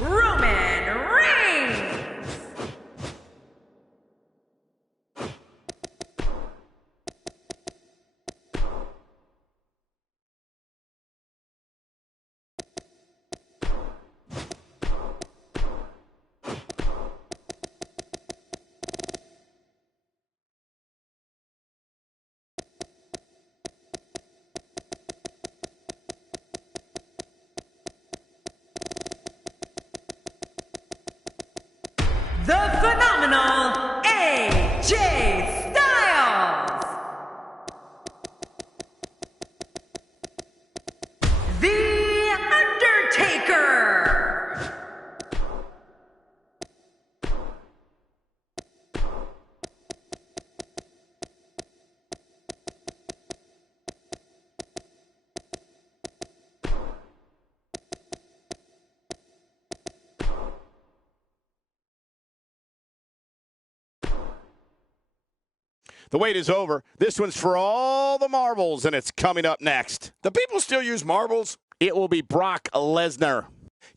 Roman Reigns. The phenomenal AJ Styles. The Undertaker. The wait is over. This one's for all the marbles, and it's coming up next. Do people still use marbles? It will be Brock Lesnar,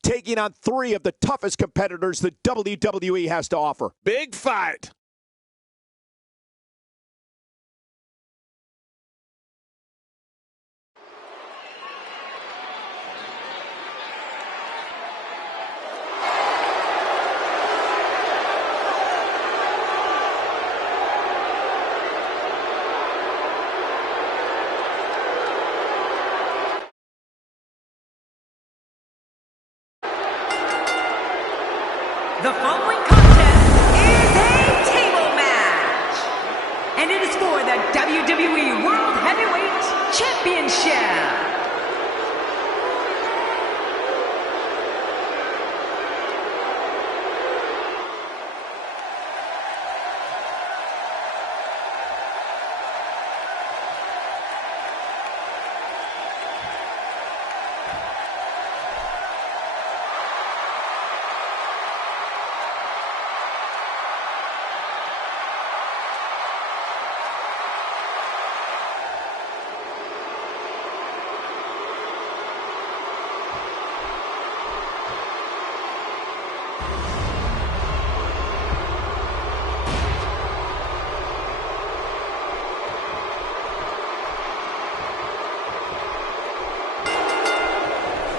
taking on 3 of the toughest competitors the WWE has to offer. Big fight. The following contest is a table match, and it is for the WWE World Heavyweight Championship.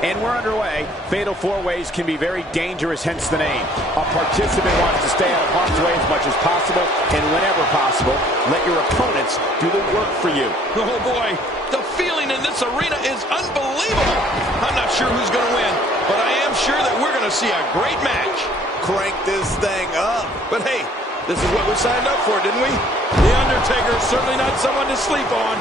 And we're underway. Fatal 4-ways can be very dangerous, hence the name. A participant wants to stay out of harm's way as much as possible, and whenever possible, let your opponents do the work for you. Oh boy, the feeling in this arena is unbelievable. I'm not sure who's going to win, but I am sure that we're going to see a great match. Crank this thing up. But hey, this is what we signed up for, didn't we? The Undertaker is certainly not someone to sleep on.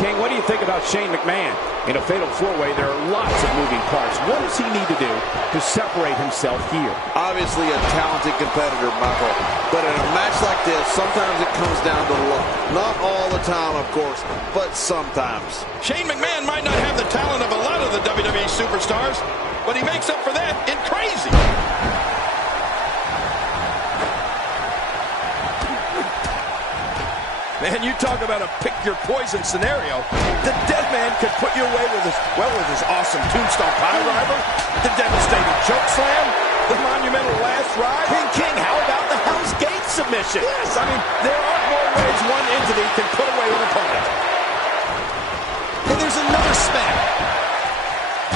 King, what do you think about Shane McMahon? In a fatal 4-way, there are lots of moving parts. What does he need to do to separate himself here? Obviously a talented competitor, Michael. But in a match like this, sometimes it comes down to luck. Not all the time, of course, but sometimes. Shane McMahon might not have the talent of a lot of the WWE superstars, but he makes up for that in crazy. Man, you talk about a pick-your-poison scenario. The Dead Man could put you away with his awesome tombstone piledriver, the devastating choke slam, the monumental last ride. King, how about the Hell's Gate submission? Yes, I mean, there aren't more ways one entity can put away an opponent. And there's another smack.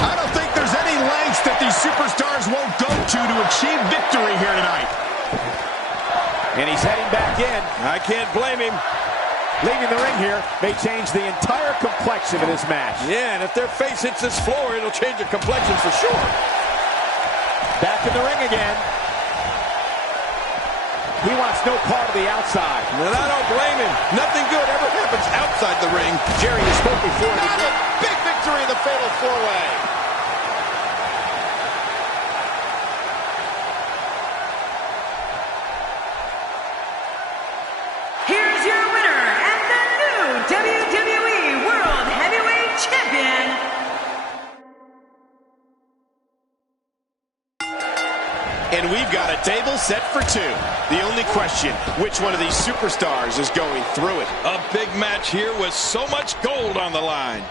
I don't think there's any lengths that these superstars won't go to achieve victory here tonight. And he's heading back in. I can't blame him. Leaving the ring here may change the entire complexion of this match. Yeah, and if their face hits this floor, it'll change the complexion for sure. Back in the ring again. He wants no part of the outside. And I don't blame him. Nothing good ever happens outside the ring. Jerry, you spoke before. Got it! Big victory in the fatal 4-way. Here's your winner and the new WWE World Heavyweight Champion, And we've got a table set for 2. The only question, which one of these superstars is going through it? A big match here with so much gold on the line.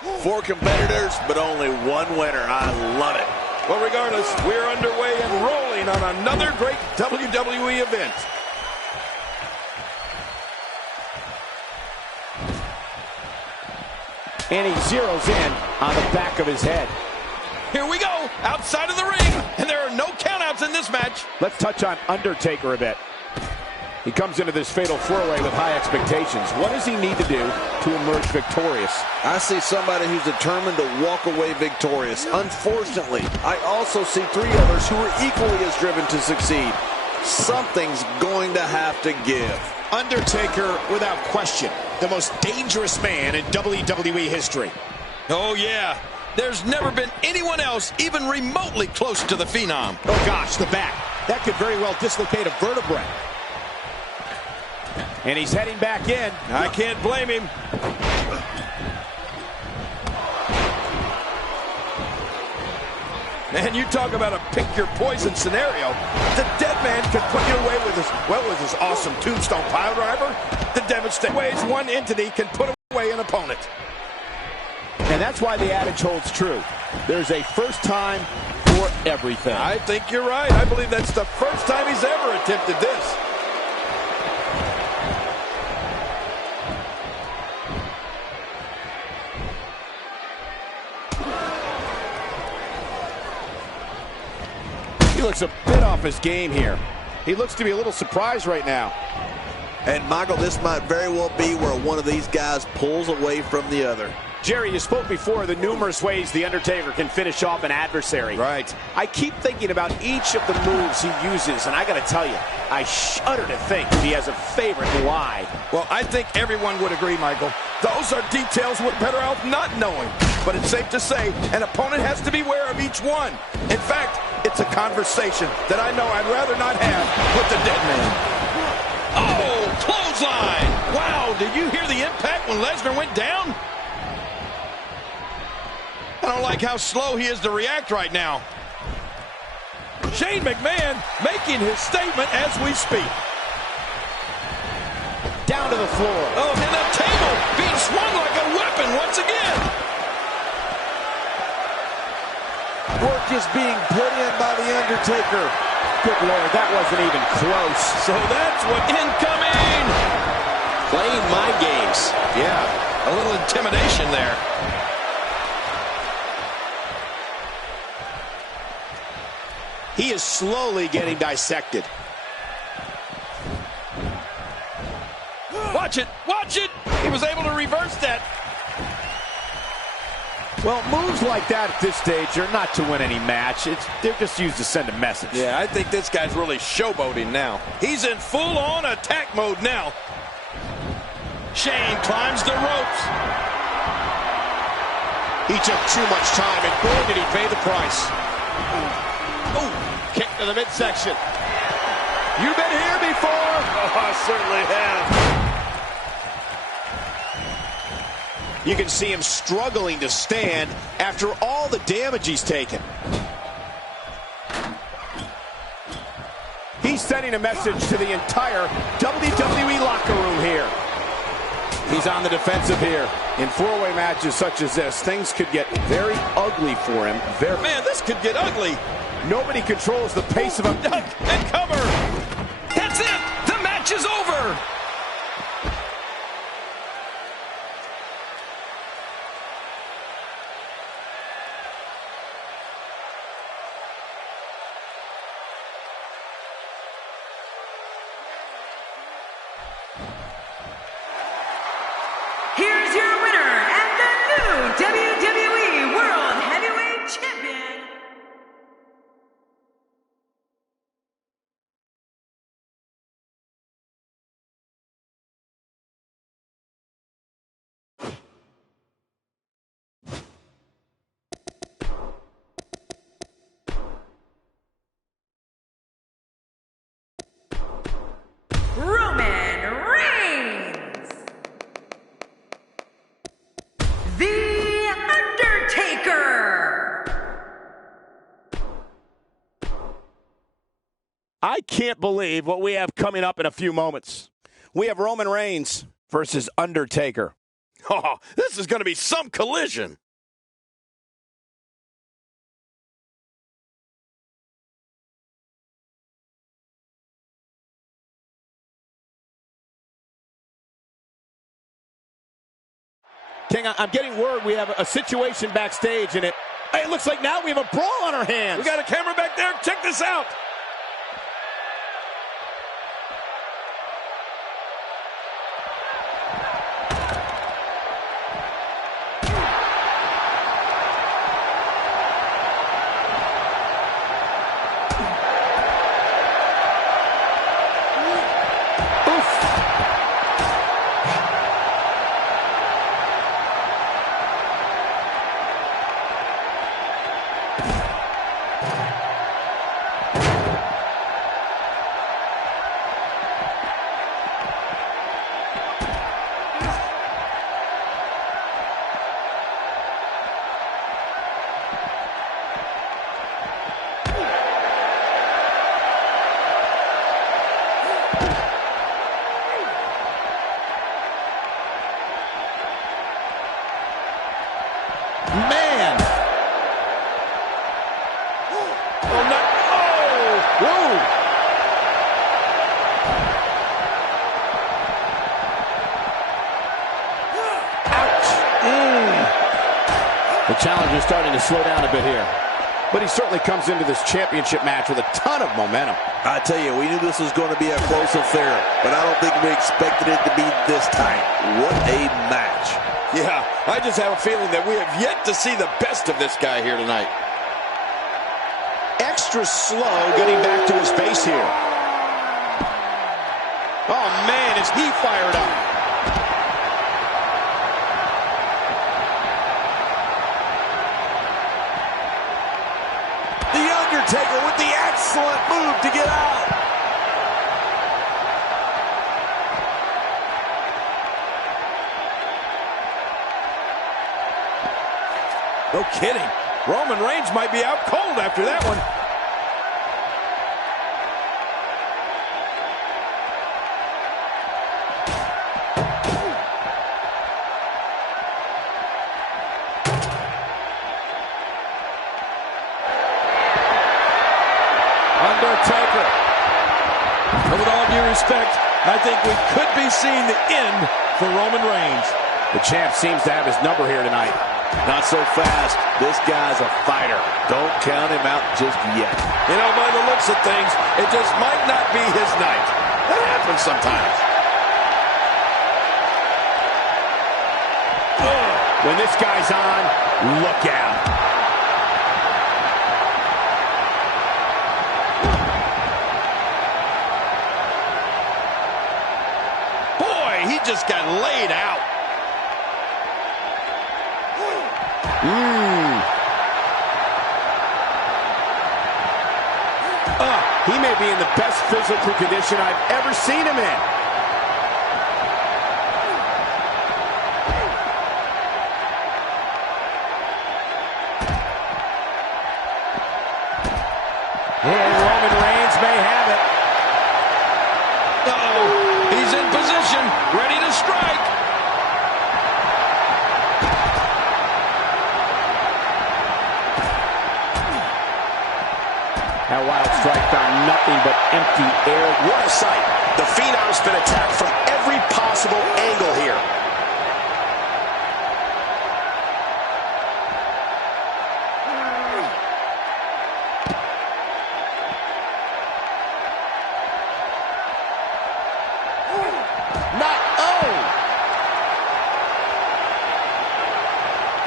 4 competitors, but only 1 winner. I love it. Well, regardless, we're underway and rolling on another great WWE event. And he zeroes in on the back of his head. Here we go, outside of the ring, and there are no countouts in this match. Let's touch on Undertaker a bit. He comes into this fatal 4-way with high expectations. What does he need to do to emerge victorious? I see somebody who's determined to walk away victorious. Unfortunately, I also see 3 others who are equally as driven to succeed. Something's going to have to give. Undertaker, without question, the most dangerous man in WWE history. Oh, yeah. There's never been anyone else even remotely close to the Phenom. Oh, gosh, the back. That could very well dislocate a vertebrae. And he's heading back in. I can't blame him. Man, you talk about a pick-your-poison scenario. The dead man can put you away with his awesome tombstone pile driver. The devastating ways one entity can put away an opponent. And that's why the adage holds true. There's a first time for everything. I think you're right. I believe that's the first time he's ever attempted this. He looks a bit off his game here. He looks to be a little surprised right now. And Michael, this might very well be where one of these guys pulls away from the other. Jerry, you spoke before the numerous ways The Undertaker can finish off an adversary. Right. I keep thinking about each of the moves he uses, and I got to tell you, I shudder to think that he has a favorite lie. Well, I think everyone would agree, Michael. Those are details we're better off not knowing. But it's safe to say an opponent has to be aware of each one. In fact, it's a conversation that I know I'd rather not have with the dead man. Oh, clothesline! Wow, did you hear the impact when Lesnar went down? I don't like how slow he is to react right now. Shane McMahon making his statement as we speak. Down to the floor. Oh, and the table being swung like a weapon once again. Work is being put in by The Undertaker. Good Lord, that wasn't even close. So that's what incoming. Playing my games. Yeah, a little intimidation there. He is slowly getting dissected. Watch it, watch it. He was able to reverse that. Well, moves like that at this stage are not to win any match. They're just used to send a message. Yeah, I think this guy's really showboating now. He's in full-on attack mode now. Shane climbs the ropes. He took too much time, and boy, did he pay the price. Oh, kick to the midsection. You've been here before. Oh, I certainly have. You can see him struggling to stand after all the damage he's taken. He's sending a message to the entire WWE locker room here. He's on the defensive here. In four-way matches such as this, things could get very ugly for him. Man, this could get ugly. Nobody controls the pace of a Duck and cover. That's it. The match is over. Here's your winner and the new WWE World Heavyweight Champion, Roman Reigns. The Undertaker. I can't believe what we have coming up in a few moments. We have Roman Reigns versus Undertaker. Oh, this is going to be some collision. King, I'm getting word we have a situation backstage, and it looks like now we have a brawl on our hands. We got a camera back there. Check this out. Man! Oh, no! Oh! Whoa! Ouch! The challenger's starting to slow down a bit here. But he certainly comes into this championship match with a ton of momentum. I tell you, we knew this was going to be a close affair, but I don't think we expected it to be this tight. What a match. Yeah, I just have a feeling that we have yet to see the best of this guy here tonight. Extra slow getting back to his base here. Oh, man, is he fired up. The Undertaker with the excellent move to get out. No kidding. Roman Reigns might be out cold after that one. Undertaker. But with all due respect, I think we could be seeing the end for Roman Reigns. The champ seems to have his number here tonight. Not so fast. This guy's a fighter. Don't count him out just yet. You know, by the looks of things, it just might not be his night. That happens sometimes. When this guy's on, look out. Boy, he just got laid out. He may be in the best physical condition I've ever seen him in. And Roman Reigns may have it. Uh-oh, he's in position, ready to strike. That wild strike found nothing but empty air. What a sight. The Phenom's been attacked from every possible angle here.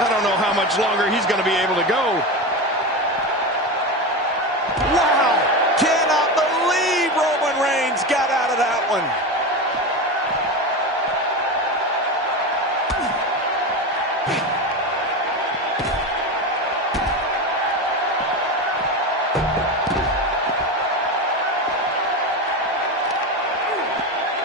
I don't know how much longer he's going to be able to go. Wow! Cannot believe Roman Reigns got out of that one.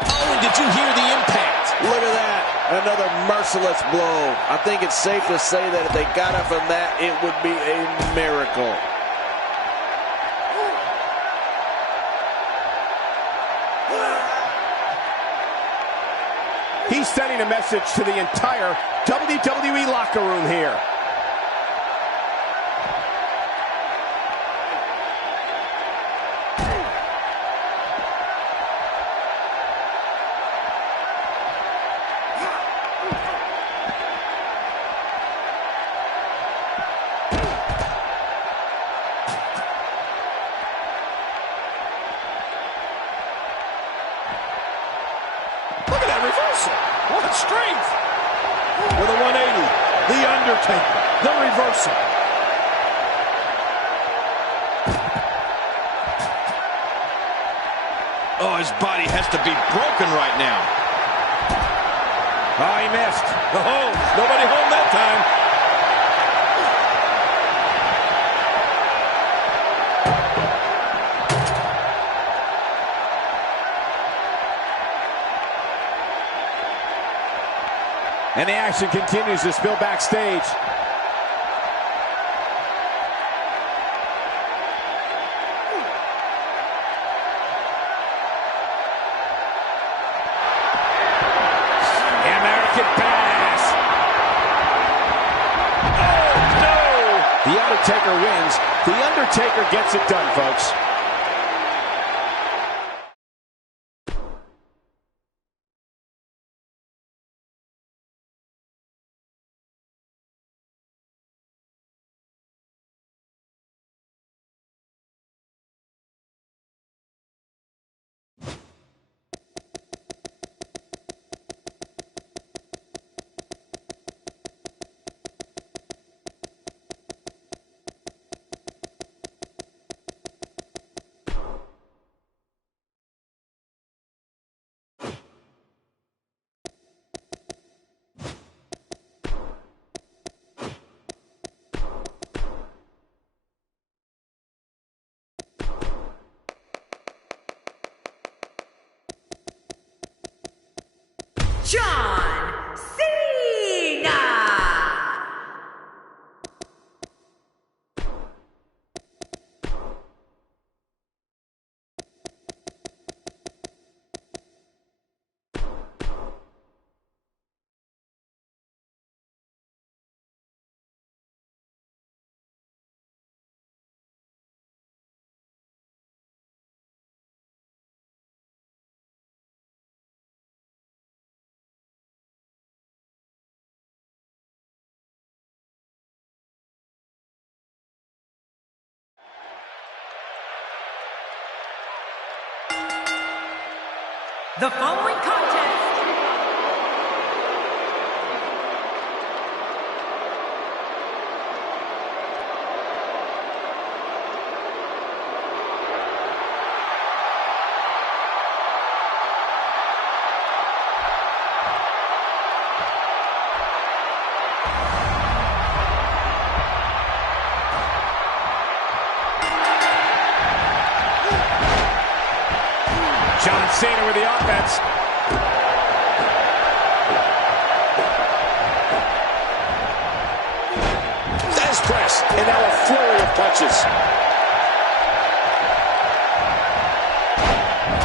Oh, and did you hear the impact? Look at that. Another merciless blow. I think it's safe to say that if they got up from that, it would be a miracle. He's setting sending a message to the entire WWE locker room here. Look at that reversal. What strength. With a 180, The Undertaker, the reversal. Oh, his body has to be broken right now. Oh, he missed. Oh, nobody home that time. And the action continues to spill backstage. The American Badass. Oh, no! The Undertaker wins. The Undertaker gets it done, folks. John Cena! The following contest John Cena with the offense. Nice press. And now a flurry of punches.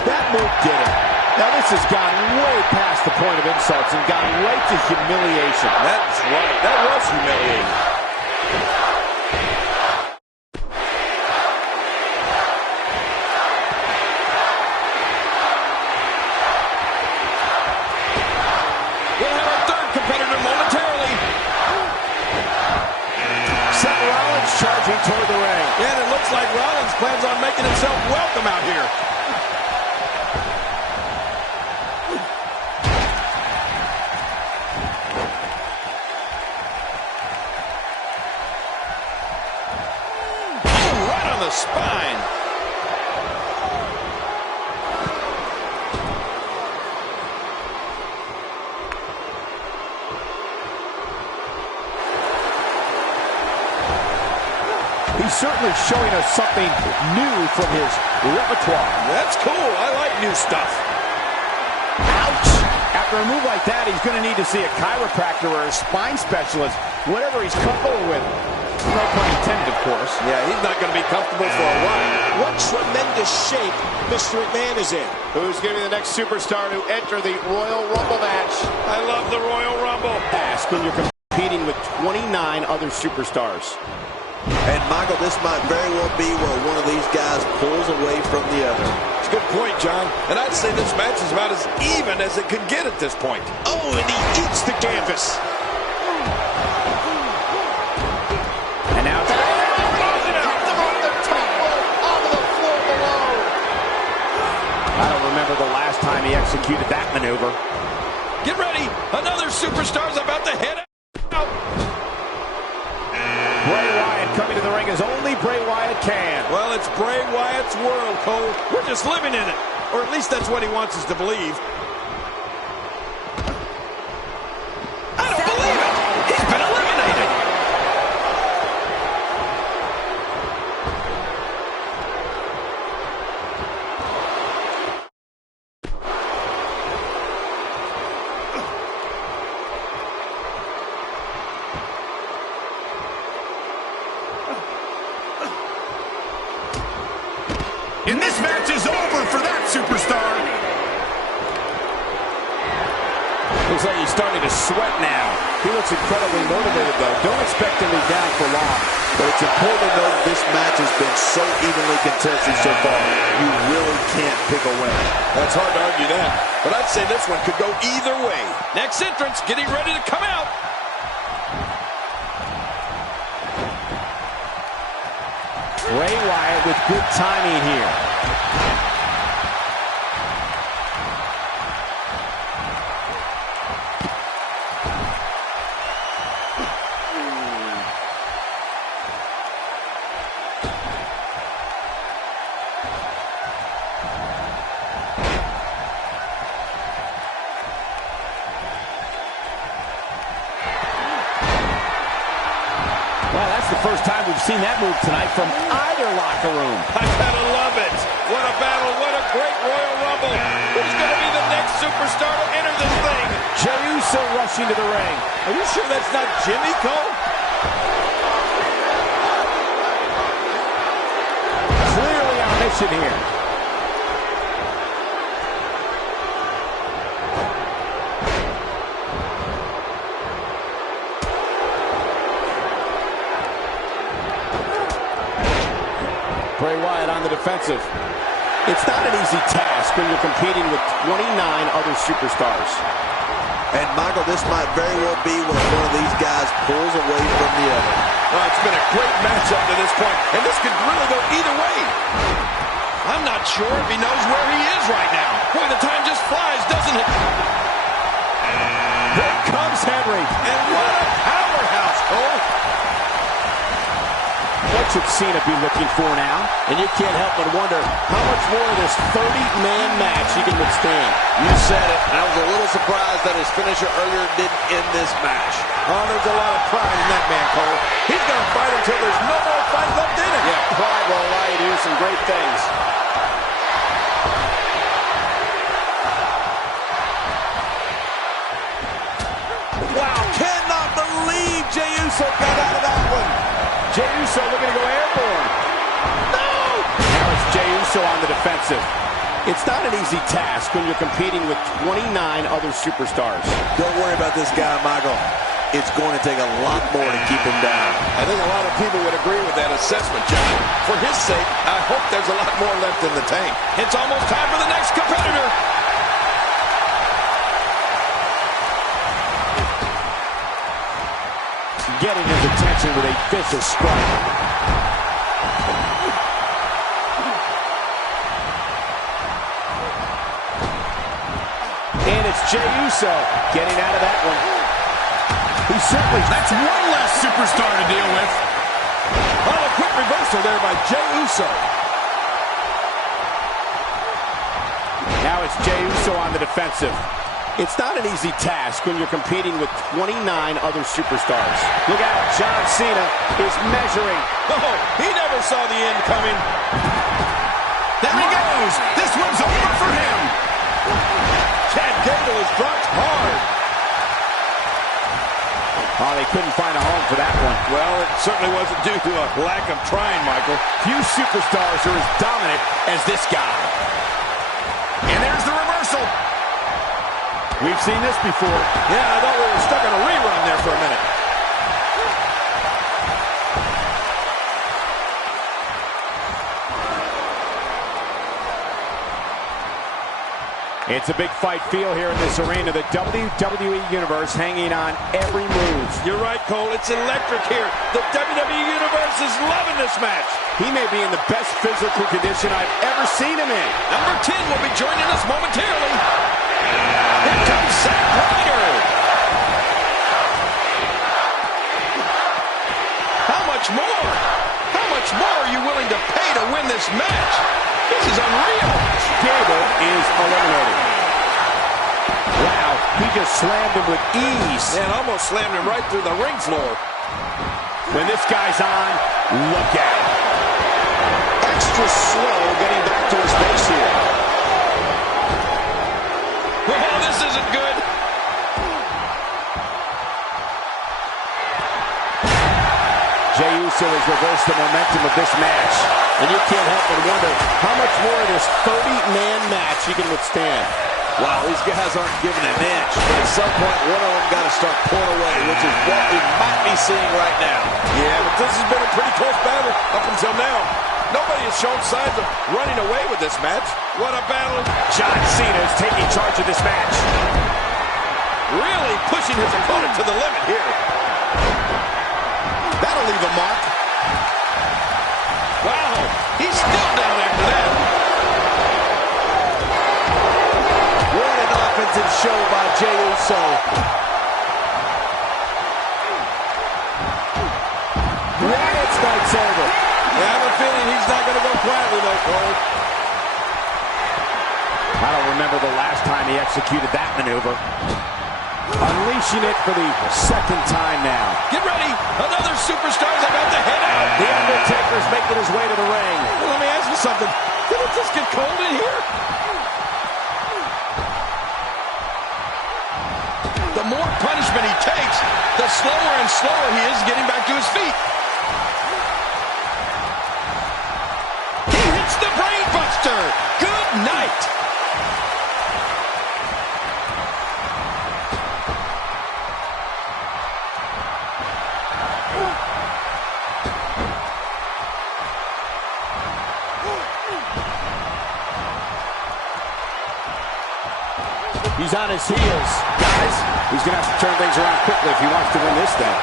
That move did it. Now this has gone way past the point of insults and gone right to humiliation. That's right. That was humiliating. We'll have our third competitor momentarily. Seth Rollins charging toward the ring. And it looks like Rollins plans on making himself welcome out here. Oh, right on the spine. He's certainly showing us something new from his repertoire. That's cool. I like new stuff. Ouch! After a move like that, he's going to need to see a chiropractor or a spine specialist, whatever he's comfortable with. No pun intended, of course. Yeah, he's not going to be comfortable for a while. What tremendous shape Mr. McMahon is in. Who's going to be the next superstar to enter the Royal Rumble match? I love the Royal Rumble. Ask when you're competing with 29 other superstars. And Michael, this might very well be where one of these guys pulls away from the other. It's a good point, John. And I'd say this match is about as even as it could get at this point. Oh, and he eats the canvas. And now I don't remember the last time he executed that maneuver. Get ready. Another superstar's about to head out. Bray Wyatt coming to the ring as only Bray Wyatt can. Well, it's Bray Wyatt's world, Cole. We're just living in it. Or at least that's what he wants us to believe. I don't believe it. He's been eliminated. And this match is over for that superstar. Looks like he's starting to sweat now. He looks incredibly motivated, though. Don't expect him to be down for long. But it's important to note this match has been so evenly contested so far. You really can't pick a winner. That's hard to argue that. But I'd say this one could go either way. Next entrance, getting ready to come out. Bray Wyatt with good timing here. Well, that's the first time we've seen that move tonight from either locker room. I gotta love it. What a battle. What a great Royal Rumble. Who's going to be the next superstar to enter this thing? Jey Uso rushing to the ring. Are you sure that's not Jimmy, Cole? Clearly on a mission here. Bray Wyatt on the defensive. It's not an easy task when you're competing with 29 other superstars. And Michael, this might very well be where one of these guys pulls away from the other. Well, it's been a great match up to this point, and this could really go either way. I'm not sure if he knows where he is right now. Boy, the time just flies, doesn't it? Here comes Henry. And what a powerhouse, Cole. What should Cena be looking for now? And you can't help but wonder how much more of this 30-man match he can withstand. You said it, and I was a little surprised that his finisher earlier didn't end this match. Oh, there's a lot of pride in that man, Cole. He's going to fight until there's no more fight left in him. Yeah, pride will allow you to do some great things. Wow, cannot believe Jey Uso got out of that one. Jey Uso looking to go airborne. No! Now it's Jey Uso on the defensive. It's not an easy task when you're competing with 29 other superstars. Don't worry about this guy, Michael. It's going to take a lot more to keep him down. I think a lot of people would agree with that assessment, John. For his sake, I hope there's a lot more left in the tank. It's almost time for the next competitor. Getting his attention with a vicious strike. And it's Jey Uso getting out of that one. He certainly... That's one less superstar to deal with. Oh, a quick reversal there by Jey Uso. Now it's Jey Uso on the defensive. It's not an easy task when you're competing with 29 other superstars. Look out, John Cena is measuring. Oh, he never saw the end coming. There he goes. This one's over for him. Chad Gable is dropped hard. Oh, they couldn't find a home for that one. Well, it certainly wasn't due to a lack of trying, Michael. Few superstars are as dominant as this guy. And there's the reversal. We've seen this before. Yeah, I thought we were stuck on a rerun there for a minute. It's a big fight feel here in this arena. The WWE Universe hanging on every move. You're right, Cole. It's electric here. The WWE Universe is loving this match. He may be in the best physical condition I've ever seen him in. Number 10 will be joining us momentarily. Here comes Zack Ryder. How much more? How much more are you willing to pay to win this match? This is unreal. Gable is eliminated. Wow, he just slammed him with ease. And almost slammed him right through the ring floor. When this guy's on, look at him. Extra slow getting back to his base here. Oh, this isn't good. Jey Uso has reversed the momentum of this match. And you can't help but wonder how much more of this 30-man match he can withstand. Wow, these guys aren't giving an inch. But at some point, one of them got to start pulling away, which is what we might be seeing right now. Yeah, but this has been a pretty close battle up until now. Nobody has shown signs of running away with this match. What a battle. John Cena is taking charge of this match. Really pushing his opponent to the limit here. That'll leave a mark. Wow, he's still down after that. What an offensive show by Jey Uso. Wyatt's night's over. I have a feeling he's not going to go quietly, though, Cole. I don't remember the last time he executed that maneuver. Unleashing it for the second time now. Get ready. Another superstar's about to head out. The Undertaker's making his way to the ring. Well, let me ask you something. Did it just get cold in here? The more punishment he takes, the slower and slower he is getting back to his feet. He hits the brain buster. Good night. He's on his heels. Guys, he's going to have to turn things around quickly if he wants to win this thing.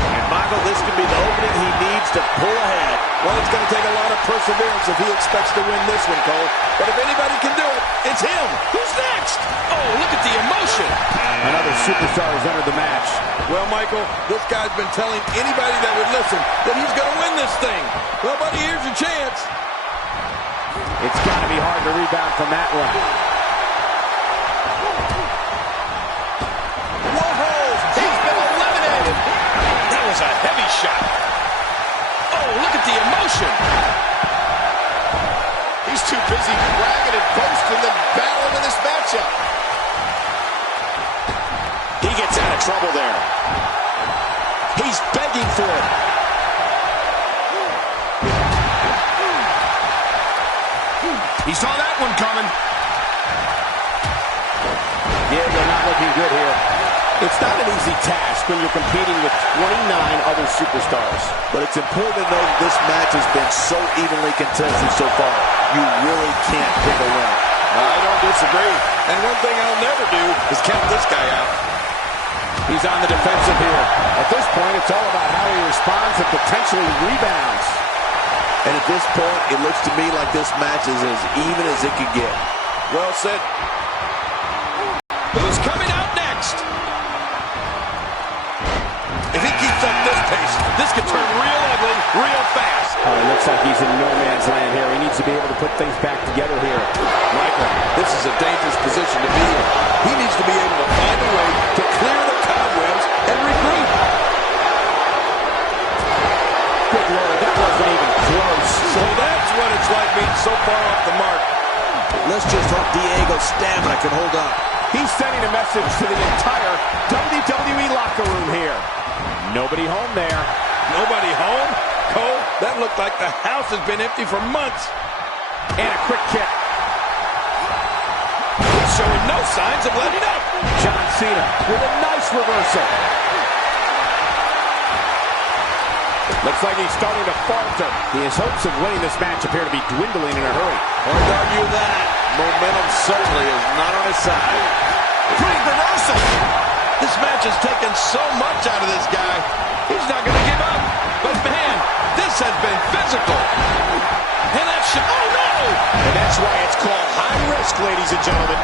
And Michael, this could be the opening he needs to pull ahead. Well, it's going to take a lot of perseverance if he expects to win this one, Cole. But if anybody can do it, it's him. Who's next? Oh, look at the emotion. Another superstar has entered the match. Well, Michael, this guy's been telling anybody that would listen that he's going to win this thing. Well, buddy, here's your chance. It's got to be hard to rebound from that one. He's been eliminated. That was a heavy shot. Oh, look at the emotion. He's too busy bragging and boasting than battling in this matchup. He gets out of trouble there. He's begging for it. He saw that one coming. Yeah, they're not looking good here. It's not an easy task when you're competing with 29 other superstars. But it's important to know that this match has been so evenly contested so far. You really can't pick a winner. I don't disagree. And one thing I'll never do is count this guy out. He's on the defensive here. At this point, it's all about how he responds and potentially rebounds. And at this point, it looks to me like this match is as even as it could get. Well said. Who's coming out next? If he keeps up this pace, this could turn real ugly real fast. Oh, it looks like he's in no man's land here. He needs to be able to put things back together here. Michael, this is a dangerous position to be in. He needs to be able to find a way to clear the cobwebs and regroup. Good Lord, that wasn't even close. So that's what it's like being so far off the mark. Let's just hope Diego's stamina can hold up. He's sending a message to the entire WWE locker room here. Nobody home there. Nobody home? Cole, that looked like the house has been empty for months. And a quick kick. He's showing no signs of letting up. John Cena with a nice reversal. Looks like he's starting to falter. His hopes of winning this match appear to be dwindling in a hurry. Hard to argue that. Momentum certainly is not on his side. Great reversal. This match has taken so much out of this guy. He's not going to give up. But man, this has been physical. And that should... Oh, no! And that's why it's called high risk, ladies and gentlemen.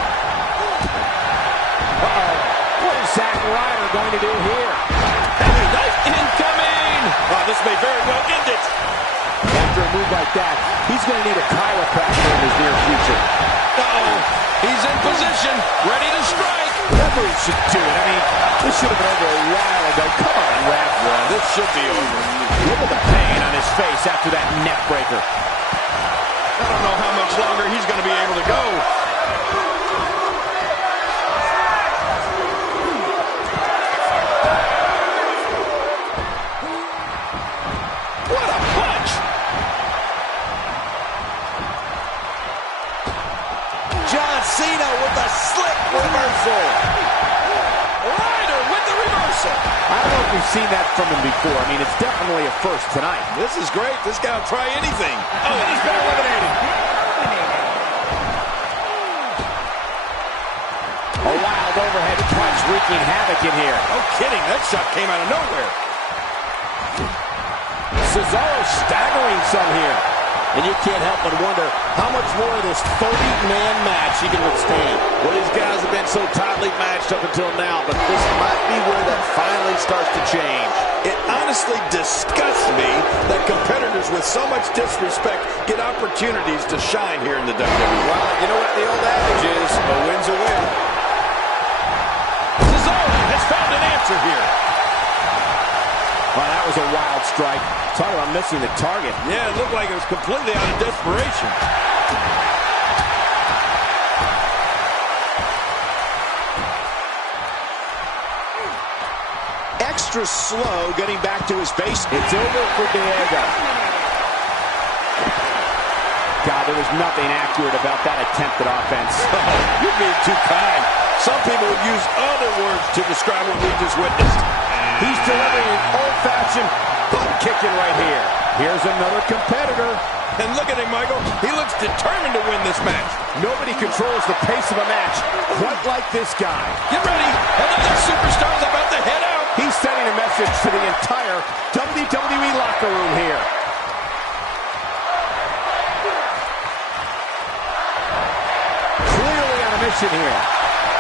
Uh-oh. What is Zack Ryder going to do here? Heavy knife incoming! Oh, this may very well end it. After a move like that, he's going to need a chiropractor in his near future. Uh-oh. He's in position, ready to strike. Whatever he should do it. I mean, this should have been over a while ago. Come on, ref. Yeah, this should be over. Look at the pain on his face after that neck breaker. I don't know how much longer he's going to be able to go. What a punch! John Cena with a slick reversal. Ryder with the reversal. I don't know if we've seen that from him before. I mean, it's definitely a first tonight. This is great. This guy will try anything. Oh, and he's been eliminated. A wild overhead punch wreaking havoc in here. No kidding. That shot came out of nowhere. Cesaro staggering some here. And you can't help but wonder how much more of this 30-man match he can withstand. Well, these guys have been so tightly matched up until now, but this might be where that finally starts to change. It honestly disgusts me that competitors with so much disrespect get opportunities to shine here in the WWE. Well, you know what the old adage is, a win's a win. Cesaro has found an answer here. Wow, that was a wild strike. Talk about missing the target. Yeah, it looked like it was completely out of desperation. Extra slow getting back to his base. It's over for Diego. God, there was nothing accurate about that attempt at offense. Oh, you're being too kind. Some people would use other words to describe what we just witnessed. He's delivering an old-fashioned butt kicking right here. Here's another competitor. And look at him, Michael. He looks determined to win this match. Nobody controls the pace of a match quite like this guy. Get ready. Another superstar's about to head out. He's sending a message to the entire WWE locker room here. Clearly on a mission here.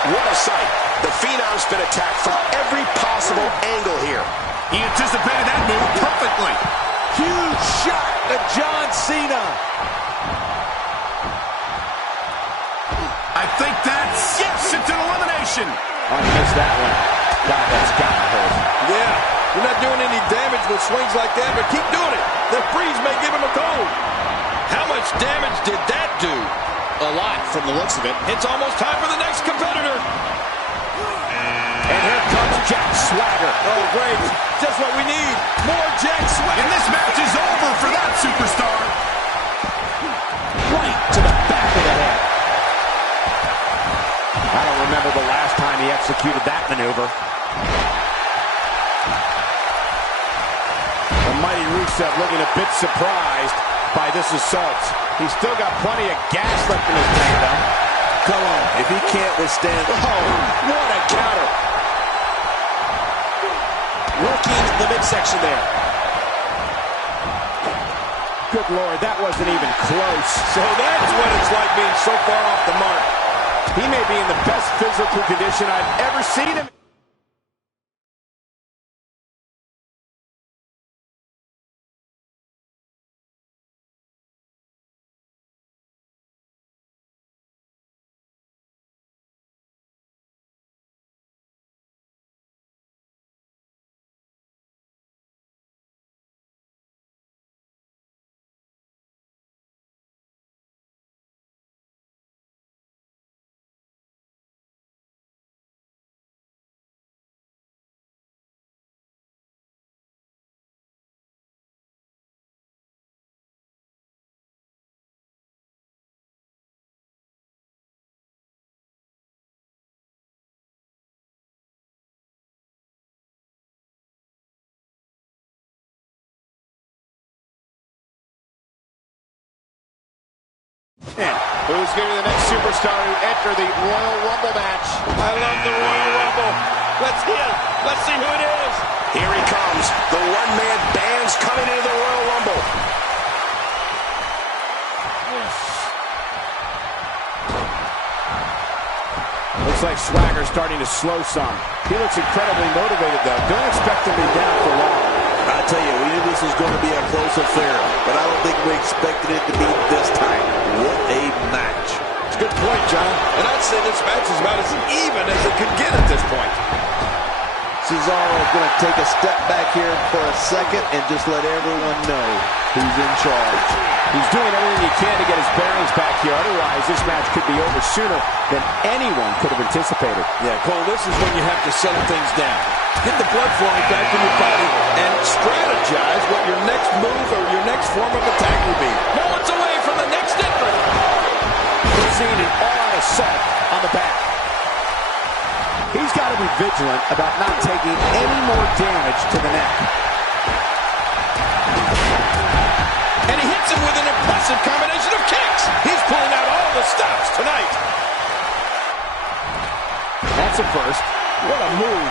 What a sight. The Phenom's been attacked from every possible angle here. He anticipated that move perfectly. Huge shot to John Cena. I think that's... Yes, it's an elimination. I missed that one. God, that's gotta hurt. Yeah, you're not doing any damage with swings like that, but keep doing it. The freeze may give him a cold. How much damage did that do? A lot from the looks of it. It's almost time for the next competitor. And here comes Jack Swagger. Oh, great. Just what we need. More Jack Swagger. And this match is over for that superstar. Right to the back of the head. I don't remember the last time he executed that maneuver. The mighty Rusev looking a bit surprised by this assault. He's still got plenty of gas left in his tank, though. Come on, if he can't withstand... Oh, what a counter. Working the midsection there. Good Lord, that wasn't even close. So that's what it's like being so far off the mark. He may be in the best physical condition I've ever seen him. Who's going to be the next superstar to enter the Royal Rumble match? I love the Royal Rumble. Let's see it. Let's see who it is. Here he comes. The one-man band's coming into the Royal Rumble. Looks like Swagger's starting to slow some. He looks incredibly motivated, though. Don't expect him to be down for long. I tell you, we knew this was going to be a close affair, but I don't think we expected it to be this tight. What a match. It's a good point, John. And I'd say this match is about as even as it could get at this point. Cesaro is going to take a step back here for a second and just let everyone know who's in charge. He's doing everything he can to get his bearings back here. Otherwise, this match could be over sooner than anyone could have anticipated. Yeah, Cole, this is when you have to settle things down. Get the blood flowing back in your body and strategize what your next move or your next form of attack will be. Moments away from the next entrant. We're seeing an all-out assault on the back. He's got to be vigilant about not taking any more damage to the neck. And he hits him with an impressive combination of kicks. He's pulling out all the stops tonight. That's a first. What a move.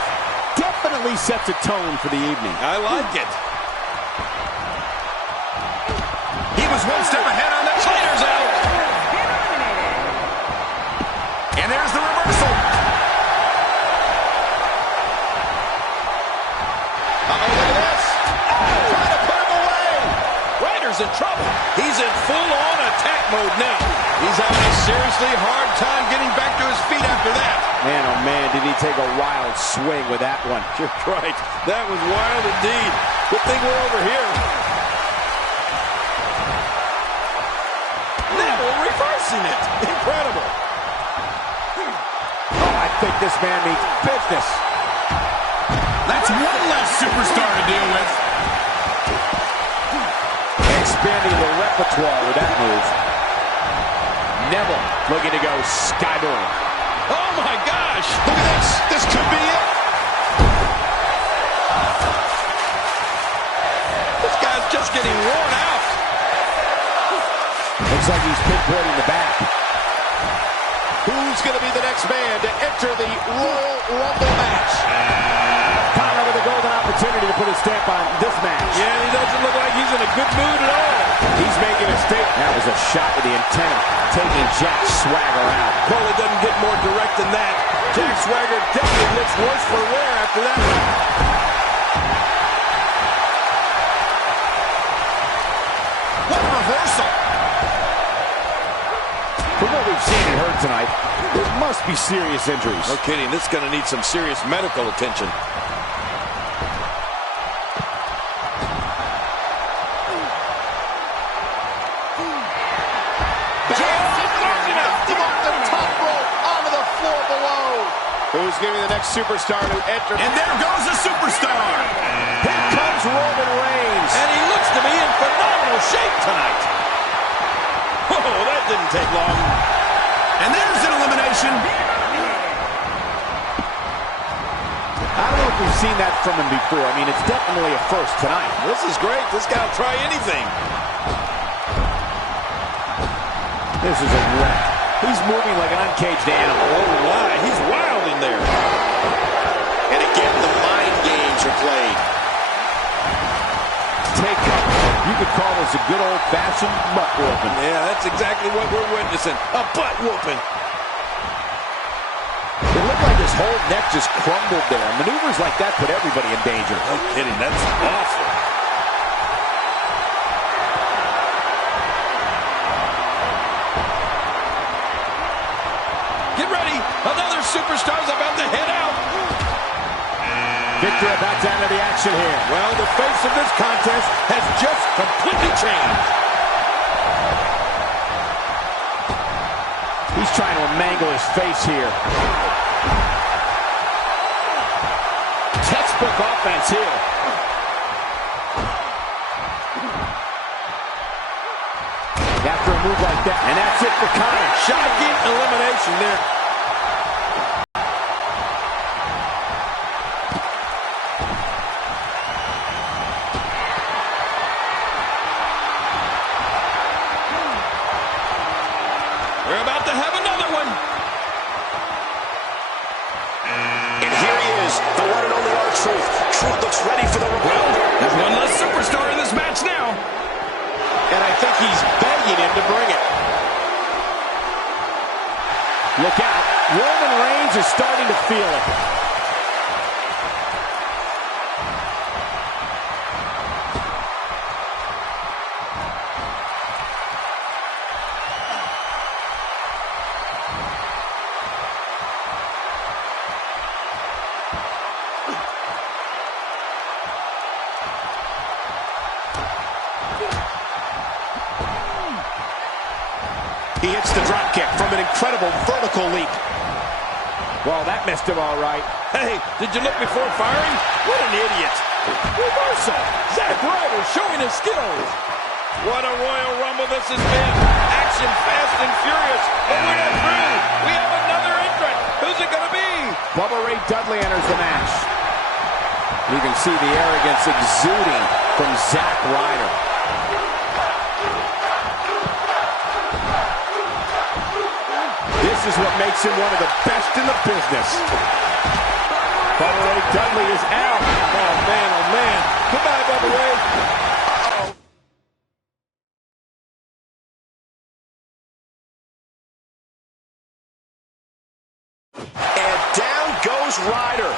Definitely sets a tone for the evening. I like it. He was one step ahead on that. Slater's out. And there's the reversal. Uh-oh, look at this. Trying to put him away. Ryder's in trouble. He's in full-on attack mode now. He's having a seriously hard time getting back to his feet after that. Man, oh man, did he take a wild swing with that one. You're right. That was wild indeed. Good thing we're over here. Neville reversing it. Incredible. Oh, I think this man means business. That's one less superstar to deal with. Expanding the repertoire with that move. Neville looking to go skyboard. Oh my gosh! Look at this! This could be it! This guy's just getting worn out. Looks like he's pinpointing the back. Who's going to be the next man to enter the Royal Rumble match? Connor with a golden opportunity to put a stamp on this match. Yeah, he doesn't look like he's in a good mood at all. He's making a statement. That was a shot with the intent of taking Jack Swagger out. Cole, it doesn't get more direct than that. Jack Swagger definitely looks worse for wear after that. What a reversal. From what we've seen and heard tonight, there must be serious injuries. No kidding. This is going to need some serious medical attention. Who's going to be the next superstar to enter? And there goes a superstar. Here comes Roman Reigns. And he looks to be in phenomenal shape tonight. Oh, that didn't take long. And there's an elimination. I don't know if we've seen that from him before. I mean, it's definitely a first tonight. This is great. This guy will try anything. This is a wreck. He's moving like an uncaged animal. Oh, my. He's wild in there. And again, the mind games are played. Take cover. You could call this a good old-fashioned butt whooping. Yeah, that's exactly what we're witnessing. A butt whooping. It looked like his whole neck just crumbled there. Maneuvers like that put everybody in danger. No kidding. That's awful. Get ready. Another superstar's about to head out. Victor about to enter the action here. Well, the face of this contest has just completely changed. He's trying to mangle his face here. Textbook offense here. After a move like that, and that's it for Connor. Shocking elimination there. about to have another one. And here he is, the one and only R-Truth. Truth looks ready for the reveal. There's one less superstar in this match now. And I think he's begging him to bring it. Look out. Roman Reigns is starting to feel it. He hits the drop kick from an incredible vertical leap. Well, that missed him all right. Hey, did you look before firing? What an idiot. Reversal. Zack Ryder showing his skills. What a Royal Rumble this has been. Action fast and furious. But we're not through. We have another entrant. Who's it going to be? Bubba Ray Dudley enters the match. You can see the arrogance exuding from Zack Ryder. This is what makes him one of the best in the business. Bubba Ray Dudley is out. Oh, man, oh, man. Goodbye, Bubba Ray. And down goes Ryder.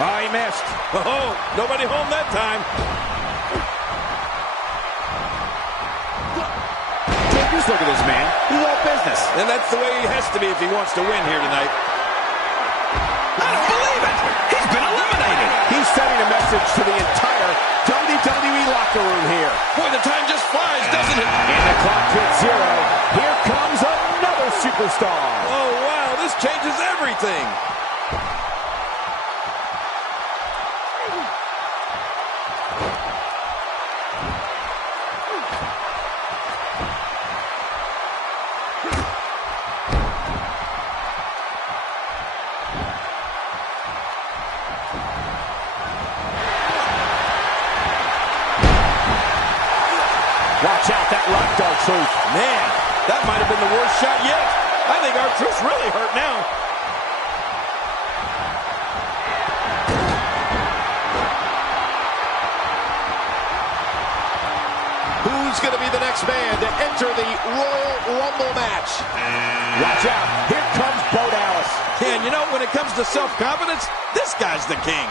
Oh, he missed. Oh, nobody home that time. Just look at this man. He's all business. And that's the way he has to be if he wants to win here tonight. I don't believe it. He's been eliminated. He's sending a message to the entire WWE locker room here. Boy, the time just flies, doesn't it? And the clock hits 0. Here comes another superstar. Oh, wow, this changes everything. Watch out, that locked R-Truth. Man, that might have been the worst shot yet. I think R-Truth's really hurt now. Who's going to be the next man to enter the Royal Rumble match? Watch out, here comes Bo Dallas. And you know, when it comes to self-confidence, this guy's the king.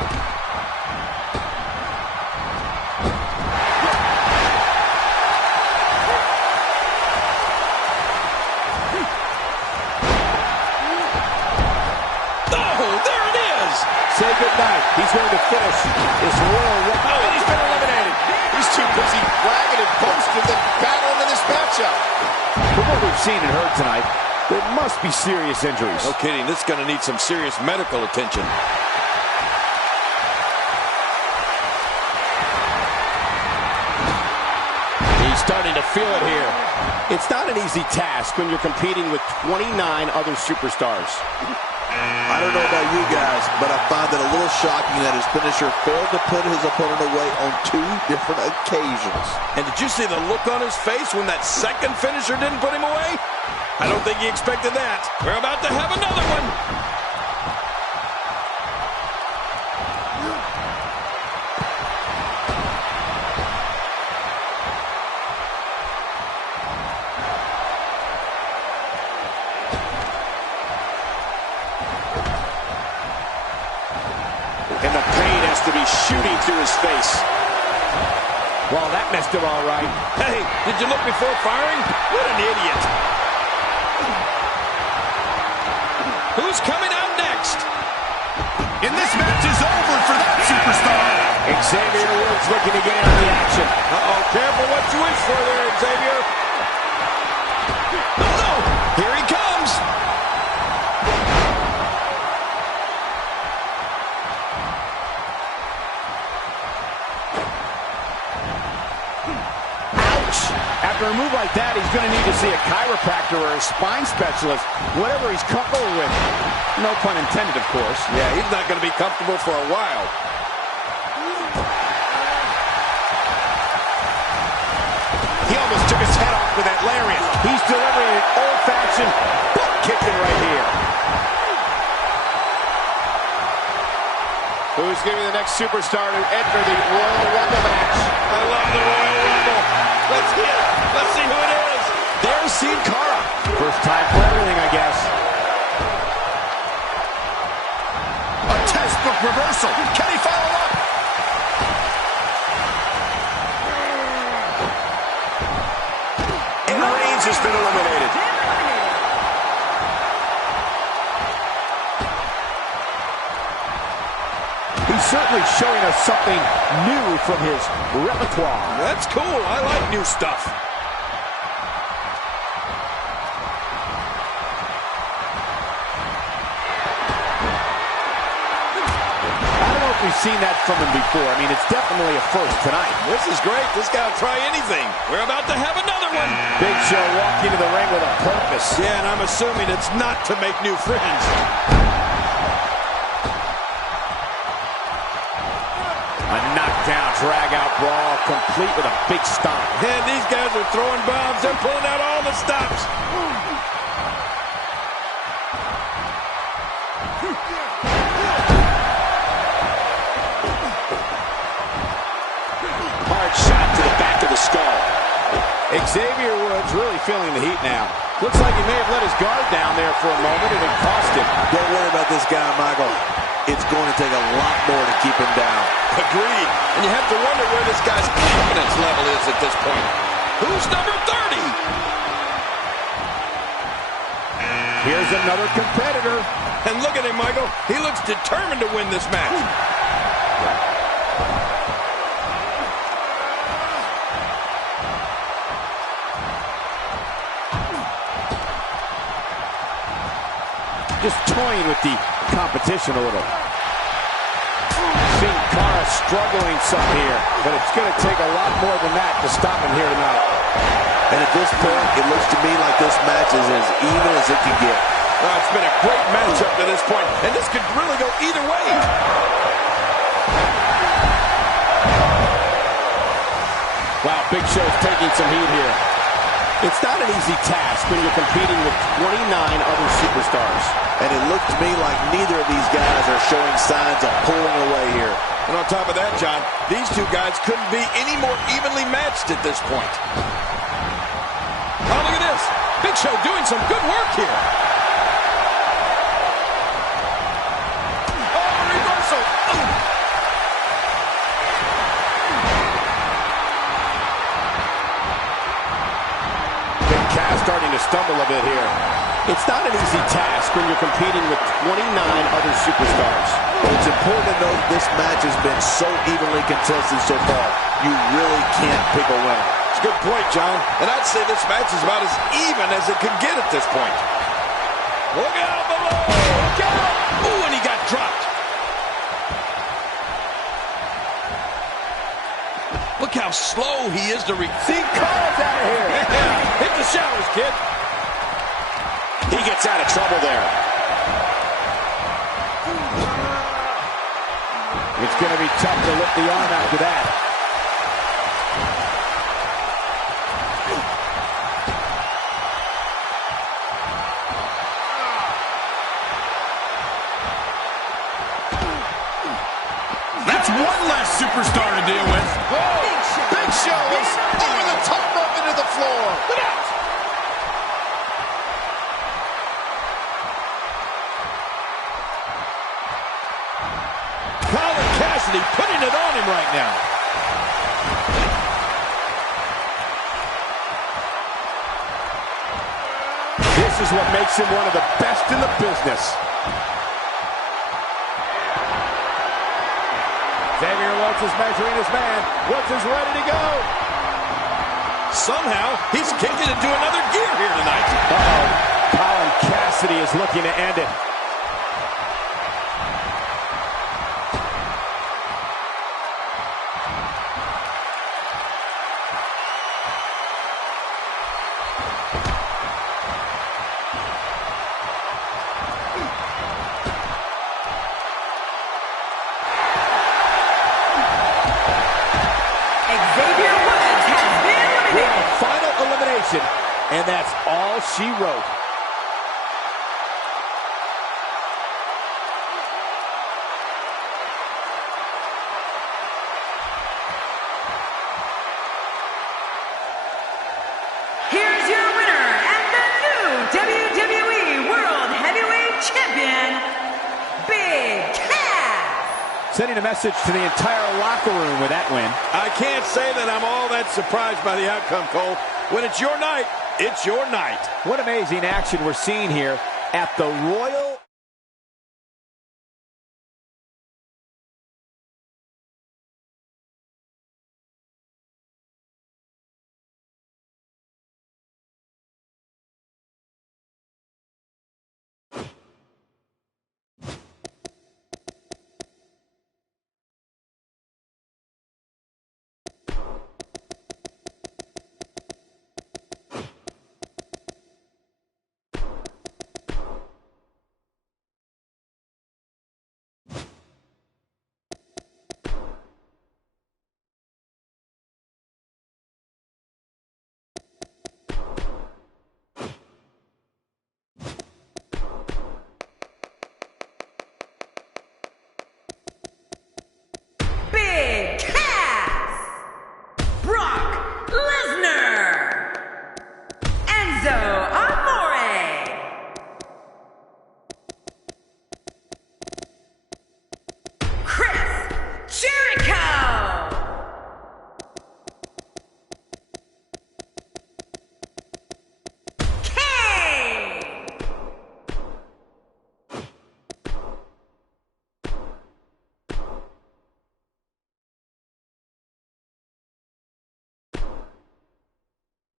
Say goodnight. He's going to finish this Royal Rumble. Oh, and he's been eliminated. He's too busy bragging and boasting than battling in this matchup. From what we've seen and heard tonight, there must be serious injuries. No kidding. This is going to need some serious medical attention. He's starting to feel it here. It's not an easy task when you're competing with 29 other superstars. I don't know about you guys, but I find it a little shocking that his finisher failed to put his opponent away on 2 different occasions. And did you see the look on his face when that second finisher didn't put him away? I don't think he expected that. We're about to have another one. And the pain has to be shooting through his face. Well, that messed him all right. Hey, did you look before firing? What an idiot. Who's coming out next? And this match is over for that superstar. Xavier Woods looking to get in on the action. Uh-oh, careful what you wish for there, Xavier. Oh, no. Here he comes. After a move like that, he's going to need to see a chiropractor or a spine specialist, whatever he's comfortable with. No pun intended, of course. Yeah, he's not going to be comfortable for a while. He almost took his head off with that lariat. He's delivering an old-fashioned butt kicking right here. Who's going to be the next superstar to enter the Royal Rumble match? I love the Royal Rumble. Let's see it. Let's see who it is. There's Sin Cara. First time for everything, I guess. A textbook reversal. Can he follow up? And Reigns has been eliminated. He's certainly showing us something new from his repertoire. That's cool. I like new stuff. I don't know if we've seen that from him before. I mean, it's definitely a first tonight. This is great. This guy will try anything. We're about to have another one. Big Show walking into the ring with a purpose. Yeah, and I'm assuming it's not to make new friends. A knockdown, drag-out brawl, complete with a big stomp. And these guys are throwing bombs. They're pulling out all the stops. Hard shot to the back of the skull. Xavier Woods really feeling the heat now. Looks like he may have let his guard down there for a moment and it cost him. Don't worry about this guy, Michael. It's going to take a lot more to keep him down. Agreed. And you have to wonder where this guy's confidence level is at this point. Who's number 30? Here's another competitor. And look at him, Michael. He looks determined to win this match. Just toying with the competition a little. Sin Cara struggling some here, but it's going to take a lot more than that to stop him here tonight. And at this point, it looks to me like this match is as even as it can get. Well, it's been a great match up to this point, and this could really go either way. Wow, Big Show's taking some heat here. It's not an easy task when you're competing with 29 other superstars. And it looks to me like neither of these guys are showing signs of pulling away here. And on top of that, John, these two guys couldn't be any more evenly matched at this point. Oh, look at this. Big Show doing some good work here. Oh, reversal. Big Cass starting to stumble a bit here. It's not an easy task when you're competing with 29 other superstars. But it's important to note this match has been so evenly contested so far. You really can't pick a winner. It's a good point, John. And I'd say this match is about as even as it could get at this point. Look out below! Look out! Ooh, and he got dropped. Look how slow he is to Sin Cara's out of here. Hit the showers, kid. He gets out of trouble there. It's going to be tough to lift the arm after that. That's one less superstar to deal with. Big Show is over the top rope into the floor. Look out! Putting it on him right now. This is what makes him one of the best in the business. Xavier Woods is measuring his man. Woods is ready to go. Somehow, he's kicked it into another gear here tonight. Uh-oh. Colin Cassidy is looking to end it. action, and that's all she wrote. Here's your winner and the new WWE World Heavyweight Champion, Big Cass. Sending a message to the entire locker room with that win. I can't say that I'm all that surprised by the outcome, Cole. When it's your night, it's your night. What amazing action we're seeing here at the Royal... Big Cass, Brock Lesnar, Enzo Amore, Chris Jericho, Kane.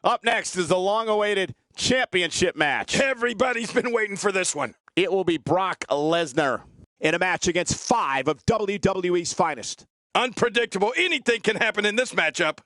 Up next is the long-awaited championship match. Everybody's been waiting for this one. It will be Brock Lesnar in a match against 5 of WWE's finest. Unpredictable. Anything can happen in this matchup.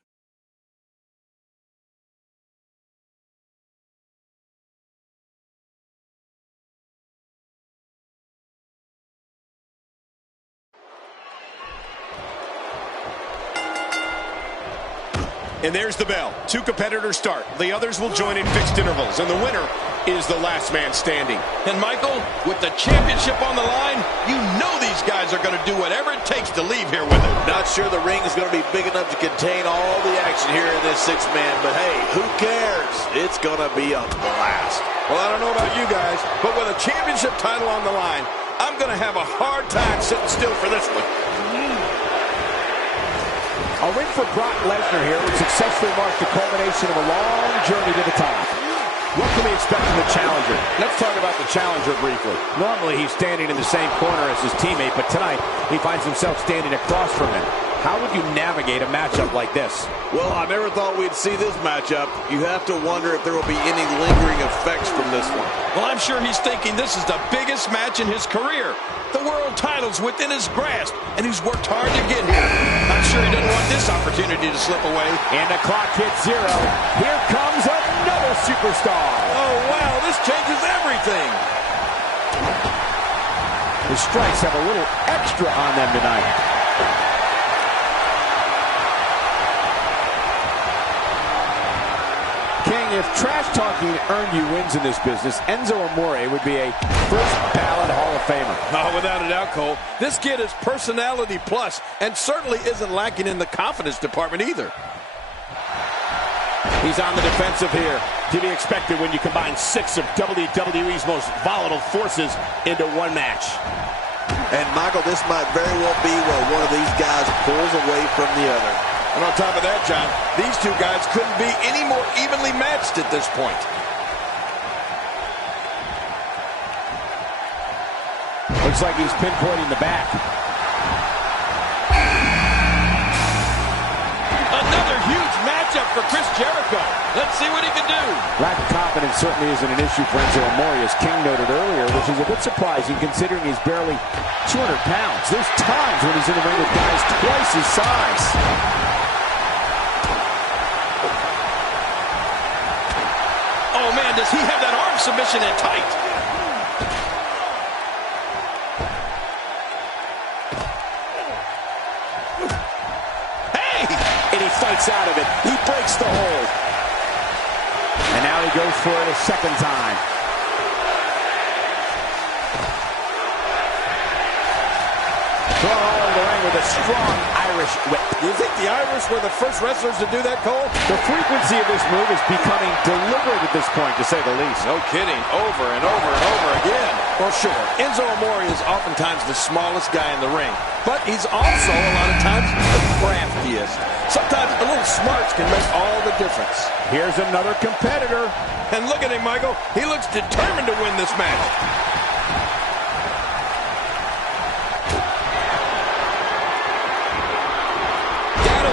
And there's the bell. 2 competitors start. The others will join in fixed intervals, and the winner is the last man standing. And Michael, with the championship on the line, you know these guys are going to do whatever it takes to leave here with it. Not sure the ring is going to be big enough to contain all the action here in this 6-man, but hey, who cares? It's going to be a blast. Well, I don't know about you guys, but with a championship title on the line, I'm going to have a hard time sitting still for this one. A win for Brock Lesnar here would successfully mark the culmination of a long journey to the top. What can we expect from the challenger? Let's talk about the challenger briefly. Normally he's standing in the same corner as his teammate, but tonight he finds himself standing across from him. How would you navigate a matchup like this? Well, I never thought we'd see this matchup. You have to wonder if there will be any lingering effects from this one. Well, I'm sure he's thinking this is the biggest match in his career. The world title's within his grasp, and he's worked hard to get here. I'm sure he doesn't want this opportunity to slip away. And the clock hits 0. Here comes another superstar. Oh, wow, this changes everything. The strikes have a little extra on them tonight. King, if trash talking earned you wins in this business, Enzo Amore would be a first ballot Hall of Famer. Oh, without a doubt, Cole. This kid is personality plus, and certainly isn't lacking in the confidence department either. He's on the defensive here. To be expected when you combine 6 of WWE's most volatile forces into one match. And, Michael, this might very well be where one of these guys pulls away from the other. And on top of that, John, these 2 guys couldn't be any more evenly matched at this point. Looks like he's pinpointing the back. Another huge matchup for Chris Jericho. Let's see what he can do. Lack of confidence certainly isn't an issue for Enzo Amore, as King noted earlier, which is a bit surprising considering he's barely 200 pounds. There's times when he's in the ring with guys twice his size. Oh, man, does he have that arm submission in tight? And he fights out of it. He breaks the hold. goes for it a second time. Thrown all over the ring with a strong Irish whip. You think the Irish were the first wrestlers to do that, Cole? The frequency of this move is becoming deliberate at this point, to say the least. No kidding. Over and over and over again. Well, sure, Enzo Amore is oftentimes the smallest guy in the ring, but he's also, a lot of times, the craftiest. Sometimes a little smarts can make all the difference. Here's another competitor. And look at him, Michael. He looks determined to win this match.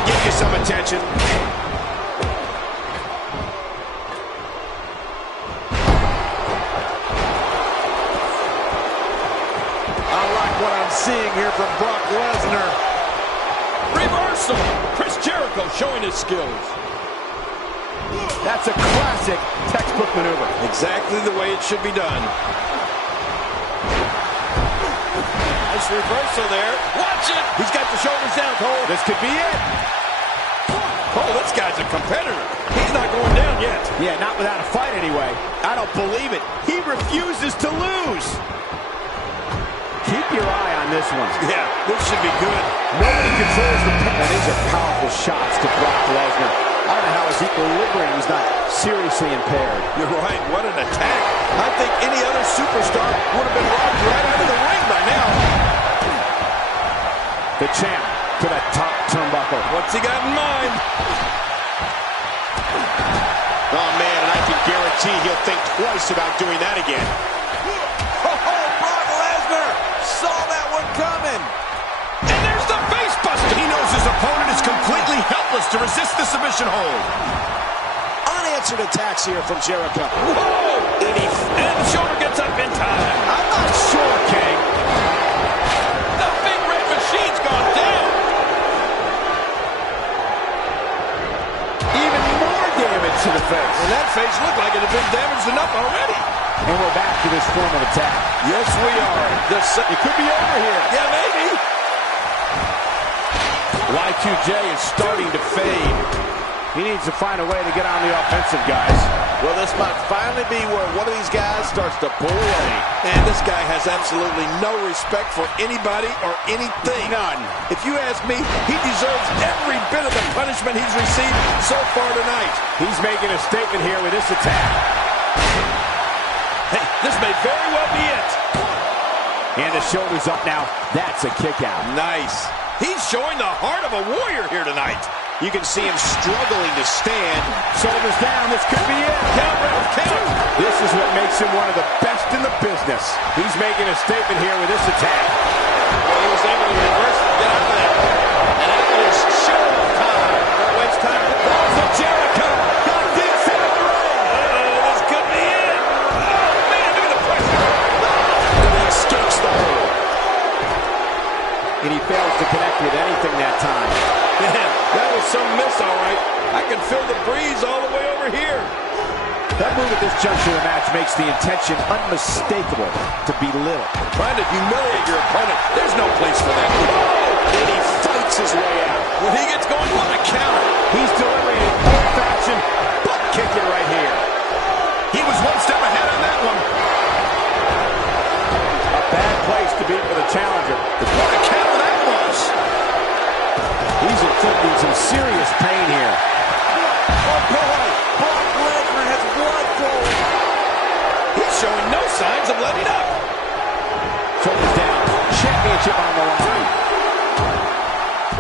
Give you some attention. I like what I'm seeing here from Brock Lesnar. Reversal. Chris Jericho showing his skills. That's a classic textbook maneuver. Exactly the way it should be done. Nice reversal there. Watch it. He's got the shoulders down, Cole. This could be it. Cole, this guy's a competitor. He's not going down yet. Yeah, not without a fight anyway. I don't believe it. He refuses to lose. Keep your eye on this one. Yeah, this should be good. Nobody controls the pain. These are powerful shots to Brock Lesnar. I don't know how his equilibrium is not seriously impaired. You're right. What an attack. I think any other superstar would have been robbed right out of the ring by now. The champ to the top turnbuckle. What's he got in mind? Oh, man, and I can guarantee he'll think twice about doing that again. Oh, Brock Lesnar saw that one coming. And there's the face buster. He knows his opponent is completely helpless to resist the submission hold. Unanswered attacks here from Jericho. Whoa! And the shoulder gets up in time. I'm not sure, King. The big red machine's gone down. Even more damage to the face. And that face looked like it had been damaged enough already. And we're back to this form of attack. Yes, we are. It could be over here. Yeah, maybe. Y2J is starting to fade. He needs to find a way to get on the offensive, guys. Well, this might finally be where one of these guys starts to pull away. And this guy has absolutely no respect for anybody or anything. None. If you ask me, he deserves every bit of the punishment he's received so far tonight. He's making a statement here with this attack. Hey, this may very well be it. And the shoulder's up now. That's a kick out. Nice. He's showing the heart of a warrior here tonight. You can see him struggling to stand. Shoulders down. This could be it. Count, Ralph, count. This is what makes him one of the best in the business. He's making a statement here with this attack. Well, he was able to reverse and get out of that. And that is show time. Don't waste time. Balls of Jericho. Got deep center of the ring. Uh-oh, this could be it. Oh, man, look at the pressure. And he escapes the hold. And he fails to connect with anything that time. Man, that was some miss, all right. I can feel the breeze all the way over here. That move at this juncture of the match makes the intention unmistakable to belittle. Trying to humiliate your opponent. There's no place for that. And he fights his way out. When he gets going, what a counter. He's delivering an old-fashioned butt kicking right here. He was one step ahead on that one. A bad place to be for the challenger. What a counter that was. He's inflicting some serious pain here. Oh, boy. Brock Lesnar has blood flowing. He's showing no signs of letting up. Shoulders down. Championship on the line.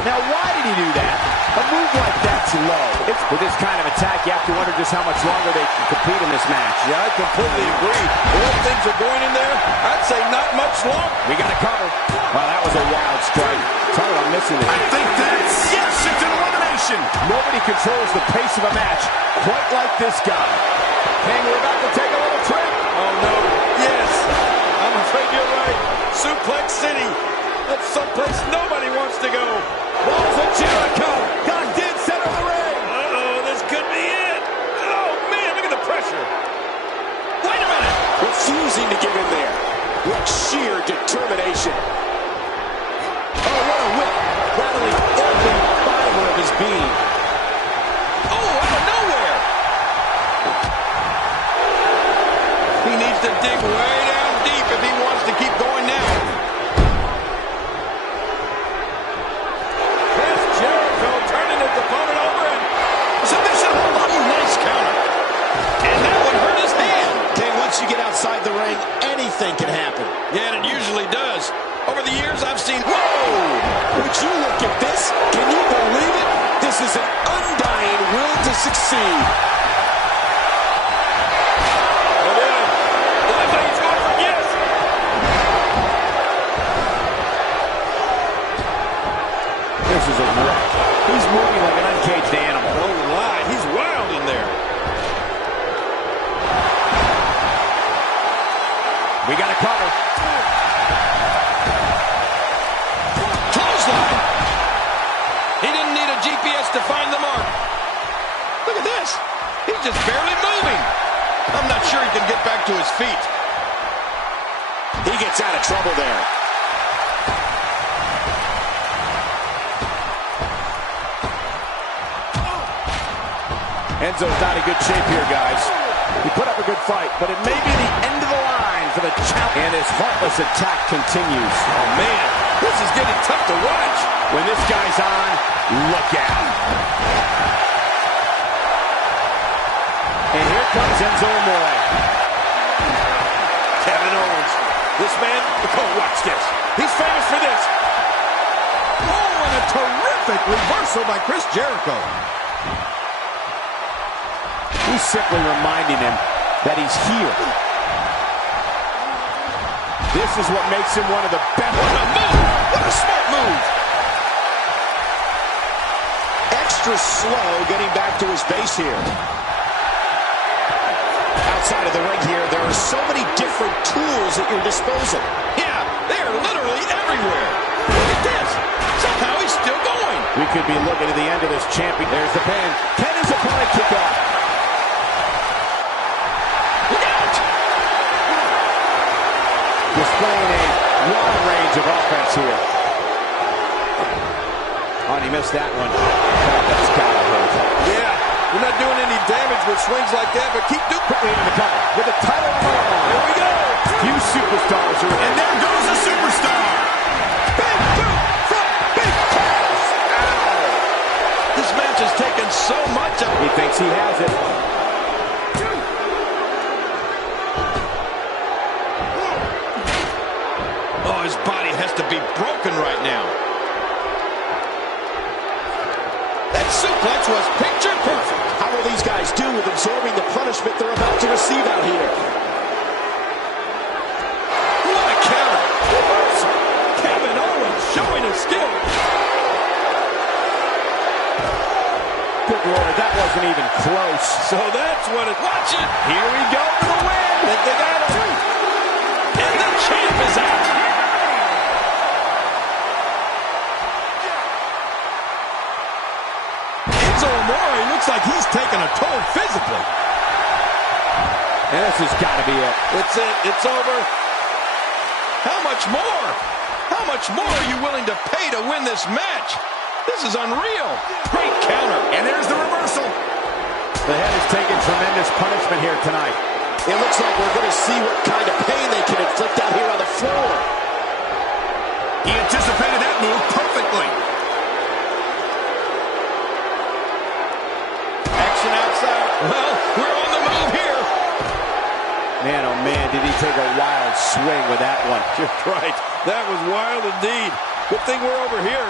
Now, why did he do that? A move like that's low. With this kind of attack, you have to wonder just how much longer they can compete in this match. Yeah, I completely agree. The way things are going in there, I'd say not much longer. We got to cover. Wow, that was a wild strike. Tell me I'm missing it. I think that's, yes, it's an elimination. Nobody controls the pace of a match quite like this guy. King, we're about to take a little trip. Oh, no. Yes. I'm afraid you're right. Suplex City. That's someplace nobody wants to go. Balls of Jericho. Got dead center of the ring. Uh-oh, this could be it. Oh, man, look at the pressure. Wait a minute. Refusing to give in there. What sheer determination. Oh, what a whip. Rattling every fiber of his being. Oh, out of nowhere. dig way down deep if he wants to keep going now. Chris Jericho turning his opponent over and submission. Nice counter. And that one hurt his hand. Okay, once you get outside the ring, anything can happen. Yeah, and it usually does. Over the years, I've seen... Whoa! Would you look at this? Can you believe it? This is an undying will to succeed. This is a wreck. He's moving like an uncaged animal. Don't lie, he's wild in there. We got a cover. Clothesline. He didn't need a GPS to find the mark. Look at this. He's just barely moving. I'm not sure he can get back to his feet. He gets out of trouble there. Enzo's not in good shape here, guys. He put up a good fight, but it may be the end of the line for the champ. And his heartless attack continues. Oh, man, this is getting tough to watch. When this guy's on, look out. And here comes Enzo Amore. Kevin Owens. This man, oh, watch this. He's famous for this. Oh, and a terrific reversal by Chris Jericho. He's simply reminding him that he's here. This is what makes him one of the best. What a move! What a smart move! Extra slow getting back to his base here. Outside of the ring here, there are so many different tools at your disposal. Yeah, they're literally everywhere. Look at this. Somehow he's still going. We could be looking at the end of this champion. There's the pin. Can his opponent kick off? Look out! Displaying a wide range of offense here. Oh, and he missed that one. Oh, that's gotta hurt. Yeah, you're not doing any damage with swings like that, but keep doing Quickly into the cover with the title on the line. Here we go. Few superstars are in. And there goes a superstar. Big boot from Big Cass. Ow. This match has taken so much of He thinks he has it. Oh, his body has to be broken right now. That suplex was picture perfect. How will these guys do with absorbing the punishment they're about to receive out here? What a counter. Reversal. Kevin Owens showing his skill. Good Lord, that wasn't even close. So that's what it... Watch it. Here we go for the win. They got him. And the champ is out. Enzo Amore looks like he's taking a toll physically. And this has got to be it. It's it. It's over. How much more? How much more are you willing to pay to win this match? This is unreal. Great counter. And there's the reversal. The head has taken tremendous punishment here tonight. It looks like we're going to see what kind of pain they can inflict out here on the floor. He anticipated that move perfectly. Action outside. Well, we're on the move here. Man, oh man, did he take a wild swing with that one. You're right. That was wild indeed. Good thing we're over here.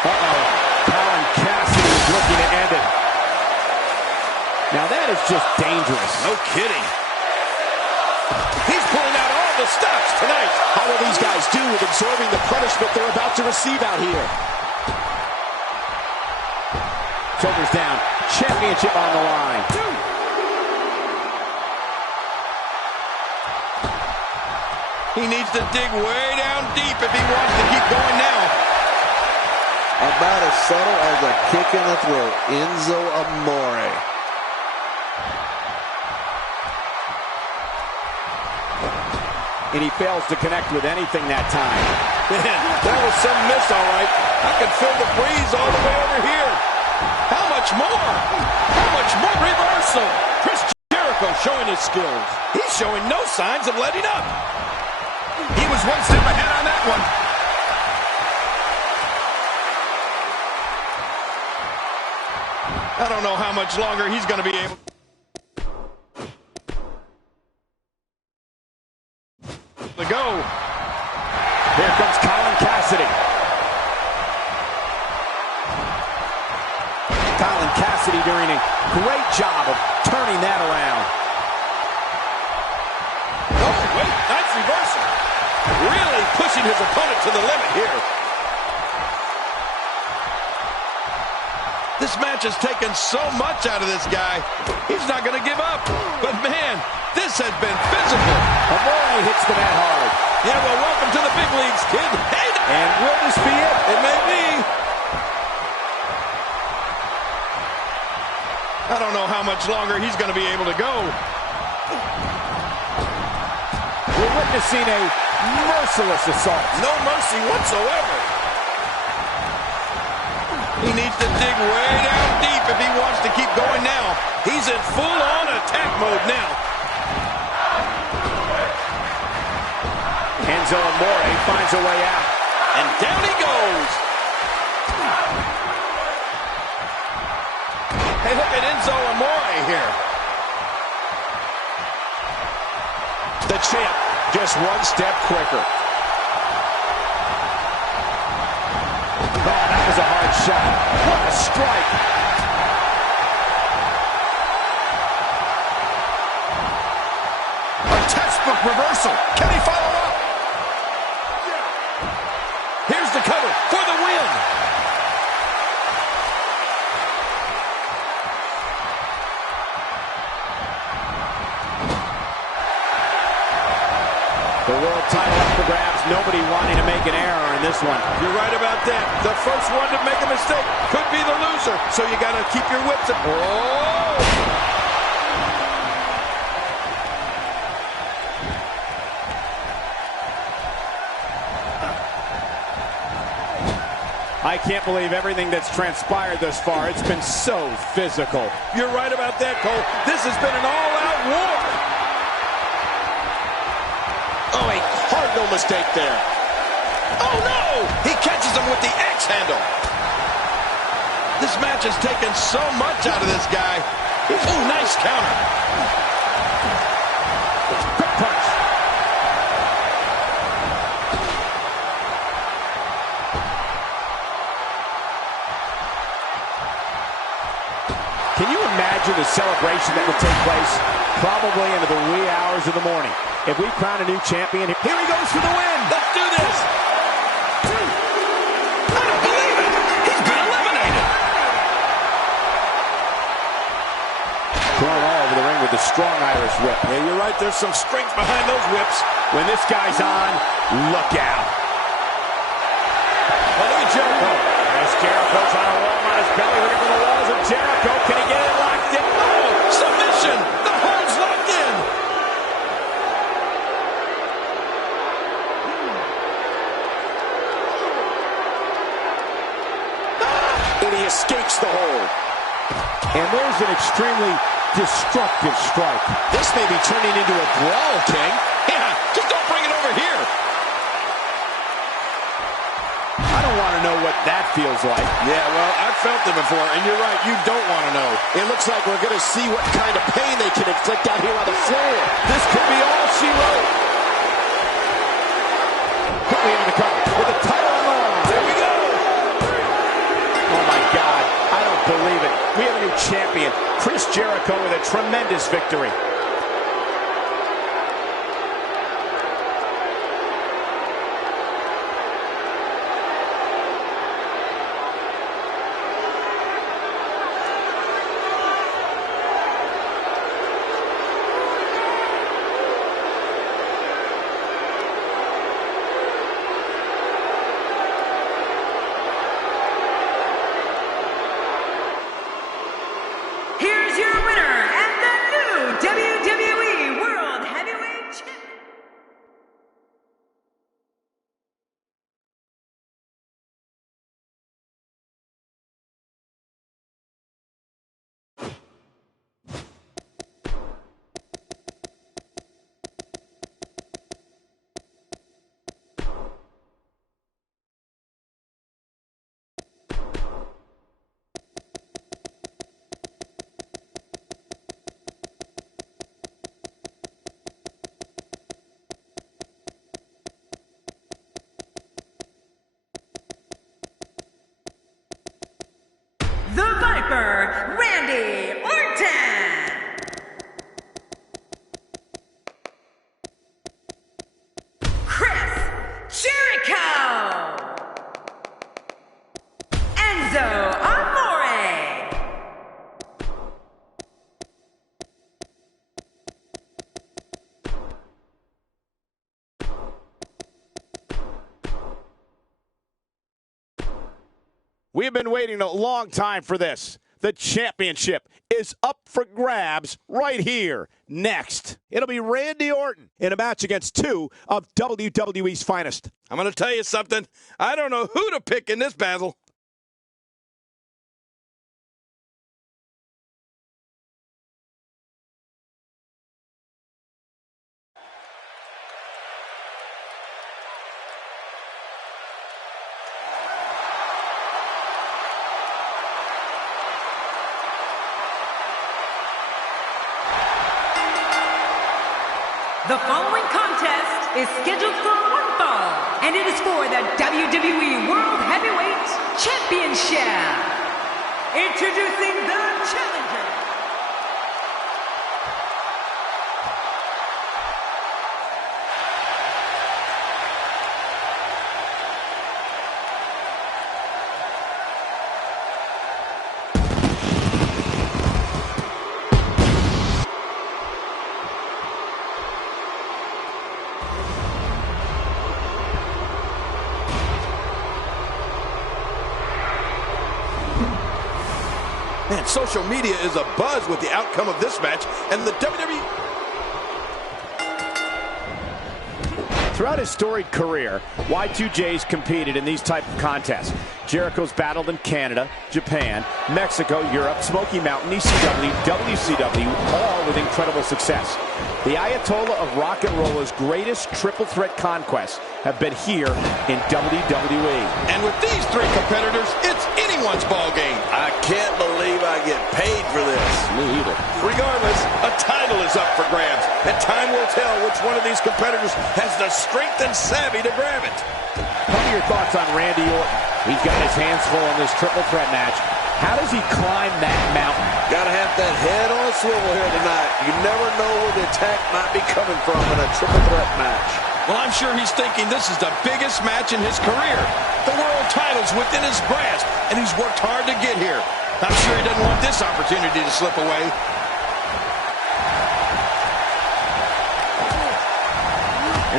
Uh-oh. Colin Cassidy is looking to end it. Now that is just dangerous. No kidding. He's pulling out all the stops tonight. How will these guys do with absorbing the punishment they're about to receive out here? Shoulders down. Championship on the line. He needs to dig way down deep if he wants to keep going now. About as subtle as a kick in the throat. Enzo Amore. and he fails to connect with anything that time. Man, that was some miss, all right. I can feel the breeze all the way over here. How much more? How much more? Reversal. Chris Jericho showing his skills. He's showing no signs of letting up. He was one step ahead on that one. I don't know how much longer he's going to be able to go. Here comes Colin Cassidy. Colin Cassidy doing a great job of turning that around. Oh, wait, nice reversal. Really pushing his opponent to the limit here. This match has taken so much out of this guy. He's not going to give up. But man, this has been physical. Amore hits the mat hard. Yeah, well, welcome to the big leagues, kid. Hey, and will this be it? It may be. I don't know how much longer he's going to be able to go. We're witnessing a merciless assault. No mercy whatsoever. He needs to dig way down deep if he wants to keep going now. He's in full-on attack mode now. Enzo Amore finds a way out. And down he goes. Hey, look at Enzo Amore here. The champ just one step quicker. Oh, that was a hard shot. What a strike. A textbook reversal. Can he follow up? Here's the cover for the win. The world title up for grabs. Nobody wanting to make an error in this one. You're right about that. The first one to make a mistake could be the loser. So you got to keep your wits up. Oh! I can't believe everything that's transpired thus far. It's been so physical. You're right about that, Cole. This has been an all-out war. Oh, a cardinal mistake there. Oh, no! He catches him with the X handle. This match has taken so much out of this guy. Oh, nice counter. Quick punch. Can you imagine the celebration that would take place? Probably into the wee hours of the morning. If we crown a new champion, here he goes for the win. Let's do this. I don't believe it. He's been eliminated. Thrown all over the ring with the strong Irish whip. Yeah, you're right. There's some strength behind those whips. When this guy's on, look out. Oh, look at Jericho. There's Jericho trying to roll him on his belly. Looking for the walls of Jericho. Can he get it locked in? Oh, submission. The hold's locked in. And he escapes the hold. And there's an extremely destructive strike. This may be turning into a brawl, King. Yeah, just don't bring it over here. I don't want to know what that feels like. Yeah, well, I've felt it before, and you're right, you don't want to know. It looks like we're going to see what kind of pain they can inflict out here on the floor. This could be all she wrote. Quickly into the cover with the title on the line. There we go. Oh, my God. I don't believe it. We have a new champion, Chris Jericho, with a tremendous victory. Here's your winner and the new WWE We've been waiting a long time for this. The championship is up for grabs right here. Next, it'll be Randy Orton in a match against two of WWE's finest. I'm going to tell you something. I don't know who to pick in this battle. The following contest is scheduled for one fall, and it is for the WWE World Heavyweight Championship. Introducing the challenger. Man, social media is abuzz with the outcome of this match, and the WWE... Throughout his storied career, Y2J's competed in these type of contests. Jericho's battled in Canada, Japan, Mexico, Europe, Smoky Mountain, ECW, WCW, all with incredible success. The Ayatollah of rock and roller's greatest triple threat conquests have been here in WWE. And with these three competitors, it's anyone's ball game. I can't believe I get paid for this. Me either. Regardless, a title is up for grabs, and time will tell which one of these competitors has the strength and savvy to grab it. Tell me your thoughts on Randy Orton. He's got his hands full in this triple threat match. How does he climb that mountain? Gotta have that head on a swivel here tonight. You never know where the attack might be coming from in a triple threat match. Well, I'm sure he's thinking this is the biggest match in his career. The world title's within his grasp, and he's worked hard to get here. I'm sure he doesn't want this opportunity to slip away.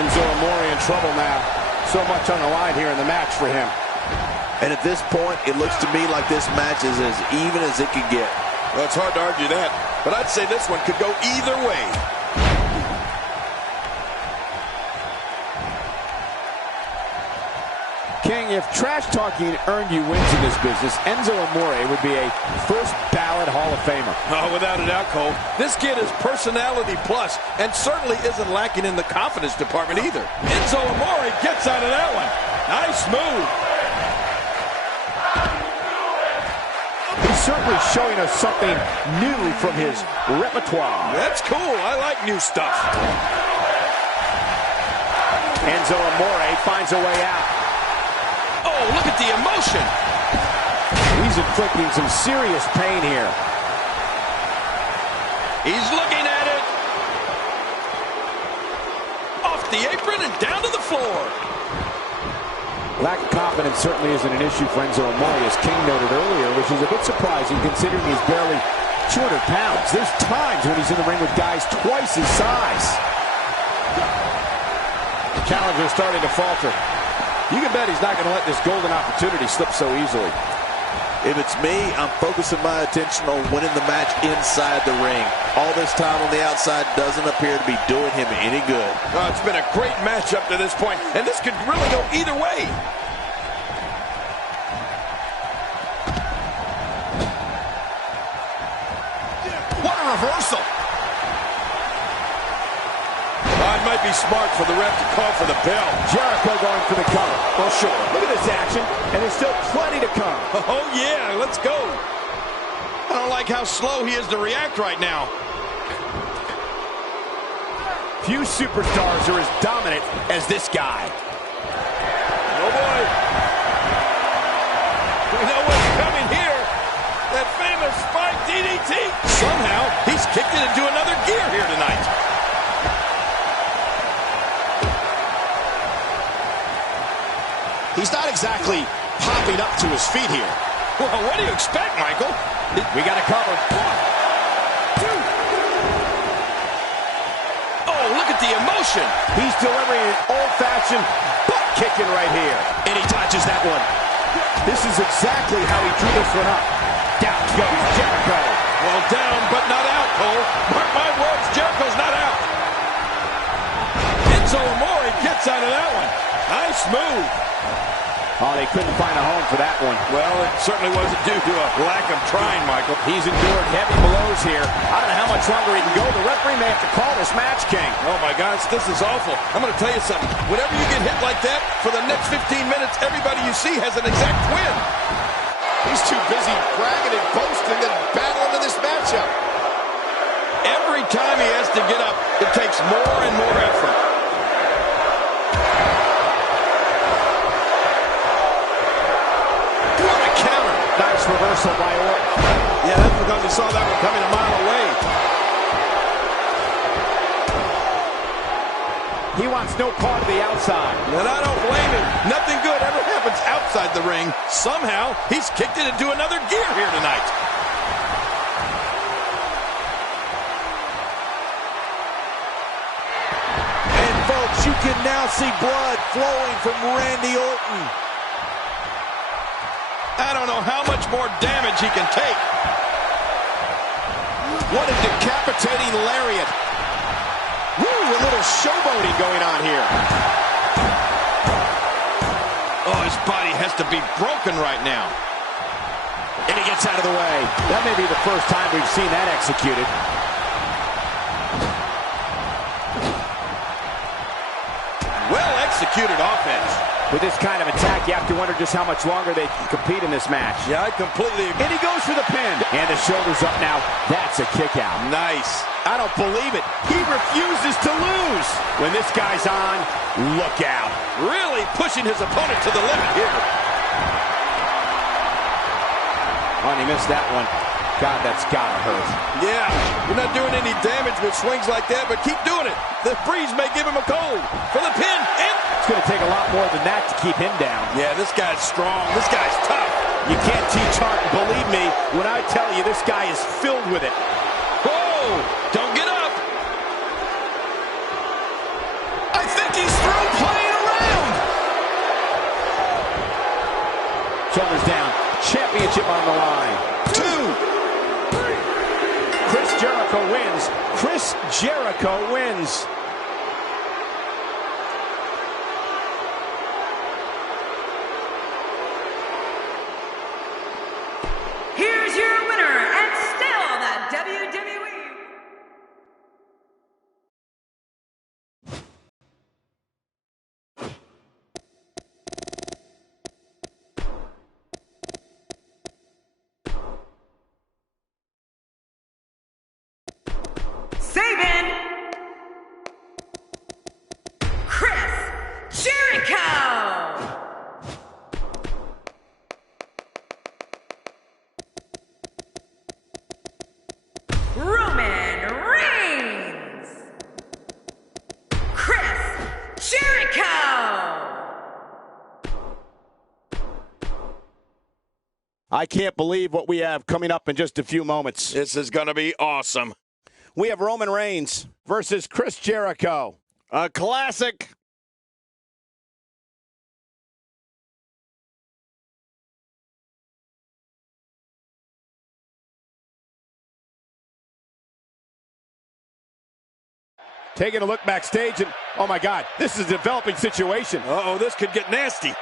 Enzo Amore in trouble now. So much on the line here in the match for him. And at this point, it looks to me like this match is as even as it could get. Well, it's hard to argue that, but I'd say this one could go either way. King, if trash talking earned you wins in this business, Enzo Amore would be a first ballot Hall of Famer. Oh, without a doubt, Cole. This kid is personality plus, and certainly isn't lacking in the confidence department either. Enzo Amore gets out of that one. Nice move. He's certainly showing us something new from his repertoire. That's cool. I like new stuff. Enzo Amore finds a way out. Oh, look at the emotion. He's inflicting some serious pain here. He's looking at it. Off the apron and down to the floor. Lack of confidence certainly isn't an issue for Enzo Amore, as King noted earlier, which is a bit surprising considering he's barely 200 pounds. There's times when he's in the ring with guys twice his size. The challenger starting to falter. You can bet he's not going to let this golden opportunity slip so easily. If it's me, I'm focusing my attention on winning the match inside the ring. All this time on the outside doesn't appear to be doing him any good. Oh, it's been a great match up to this point, and this could really go either way. What a reversal. It might be smart for the ref to call for the bell. Jericho going for the cover. Oh, sure. Look at this action, and there's still plenty to come. Oh, yeah, let's go. I don't like how slow he is to react right now. Few superstars are as dominant as this guy. Oh, boy. We know what's coming here. That famous spike DDT. Somehow, he's kicked it into another gear here tonight. He's not exactly popping up to his feet here. Well, what do you expect, Michael? We got to cover. 1, 2. Oh, look at the emotion. He's delivering an old-fashioned butt kicking right here. And he touches that one. This is exactly how he drew this one up. Down goes Jericho. Well, down, but not out, Cole. Mark my words, Jericho's not out. Enzo Amore gets out of that one. Nice move. Oh, they couldn't find a home for that one. Well, it certainly wasn't due to a lack of trying, Michael. He's endured heavy blows here. I don't know how much longer he can go. The referee may have to call this match, King. Oh, my gosh, this is awful. I'm going to tell you something. Whenever you get hit like that, for the next 15 minutes, everybody you see has an exact win. He's too busy bragging and boasting than battling in this matchup. Every time he has to get up, it takes more and more effort. What a counter. Nice reversal by Orton. Yeah, that's because he saw that one coming a mile away. He wants no part of the outside. And I don't blame him. Nothing good ever happens outside the ring. Somehow, he's kicked it into another gear here tonight. And folks, you can now see blood flowing from Randy Orton. I don't know how much more damage he can take. What a decapitating lariat. Woo, a little showboating going on here. Oh, his body has to be broken right now. And he gets out of the way. That may be the first time we've seen that executed. Well executed offense. With this kind of attack, you have to wonder just how much longer they can compete in this match. Yeah, I completely agree. And he goes for the pin. And the shoulder's up now. That's a kick out. Nice. I don't believe it. He refuses to lose. When this guy's on, look out. Really pushing his opponent to the limit here. Oh, and he missed that one. God, that's gotta hurt. Yeah, you're not doing any damage with swings like that, but keep doing it. The breeze may give him a cold. For the pin, and It's going to take a lot more than that to keep him down. yeah, this guy's strong. This guy's tough. You can't teach heart. Believe me when I tell you this guy is filled with it. Whoa, don't get up. I think he's through playing around. Shoulders down. Championship on the line. 2. Chris Jericho wins. Chris Jericho wins. Here's your winner, and still the WWE. Sabin, Chris Jericho. Roman Reigns, Chris Jericho. I can't believe what we have coming up in just a few moments. This is going to be awesome. We have Roman Reigns versus Chris Jericho. A classic. Taking a look backstage, and oh my God, this is a developing situation. Uh-oh, this could get nasty.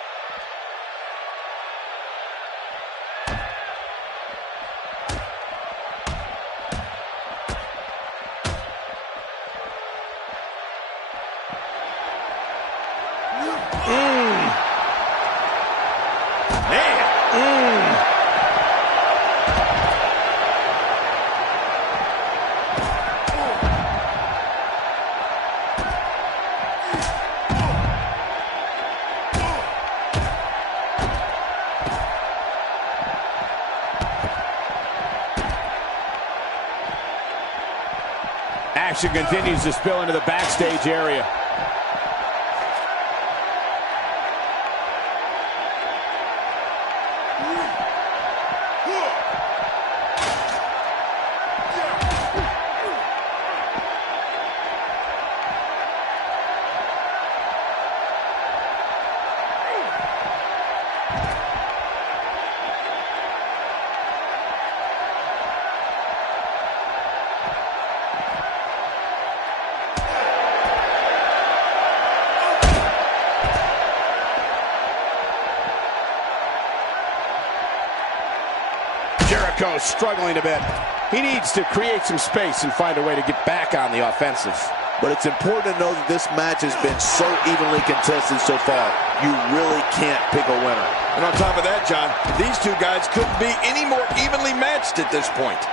Action continues to spill into the backstage area. Jericho struggling a bit. He needs to create some space and find a way to get back on the offensive. But it's important to know that this match has been so evenly contested so far. You really can't pick a winner. And on top of that, John, these two guys couldn't be any more evenly matched at this point.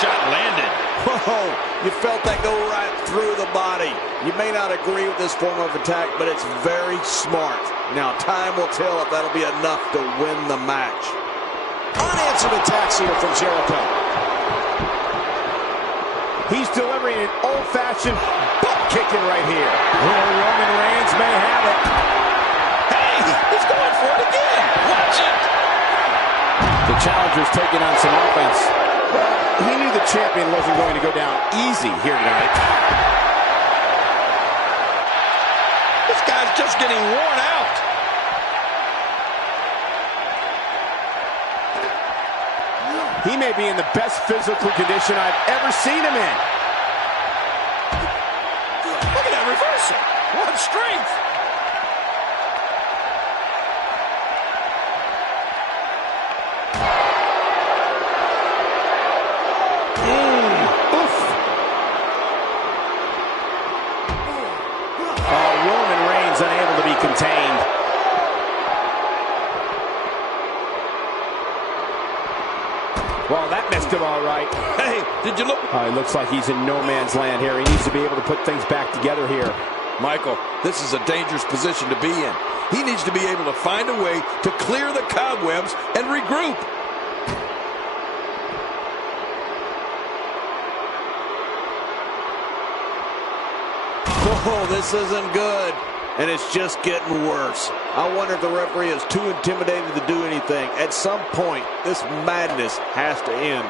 Shot landed. Whoa, you felt that go right through the body. You may not agree with this form of attack, but it's very smart. Now, time will tell if that'll be enough to win the match. Unanswered attacks here from Jericho. He's delivering an old-fashioned butt kicking right here. Little Roman Reigns may have it. Hey, he's going for it again. Watch it. The challenger's taking on some offense. Well, he knew the champion wasn't going to go down easy here tonight. This guy's just getting worn out. He may be in the best physical condition I've ever seen him in. Look at that reversal. What strength. Unable to be contained. Well, that missed him all right. Hey, did you look? It looks like he's in no man's land here. He needs to be able to put things back together here. Michael, this is a dangerous position to be in. He needs to be able to find a way to clear the cobwebs and regroup. Oh, this isn't good. And it's just getting worse. I wonder if the referee is too intimidated to do anything. At some point, this madness has to end.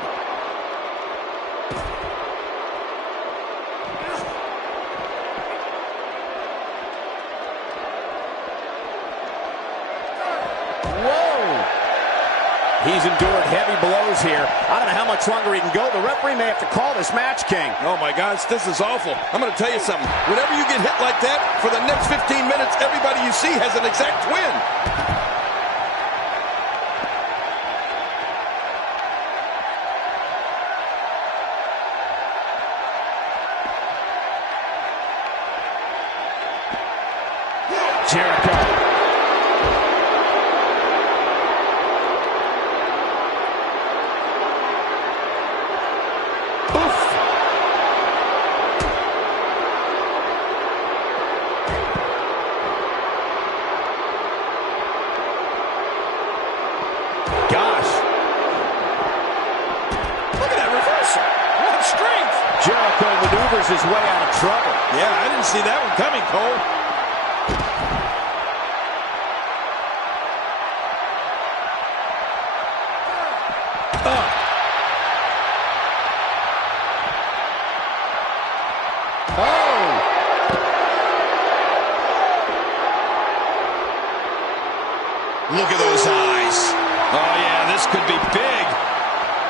He's endured heavy blows here. I don't know how much longer he can go. The referee may have to call this match, King. Oh, my gosh, this is awful. I'm going to tell you something. Whenever you get hit like that, for the next 15 minutes, everybody you see has an exact win. Jericho. Jericho maneuvers his way out of trouble. Yeah, I didn't see that one coming, Cole. Look at those eyes. Oh, yeah, this could be big.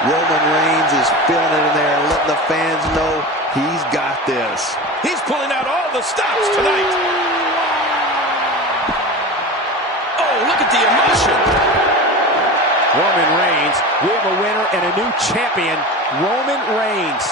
Roman Reigns is feeling it in there and letting the fans know he's got this. He's pulling out all the stops tonight. Oh, look at the emotion. Roman Reigns, we have a winner and a new champion, Roman Reigns.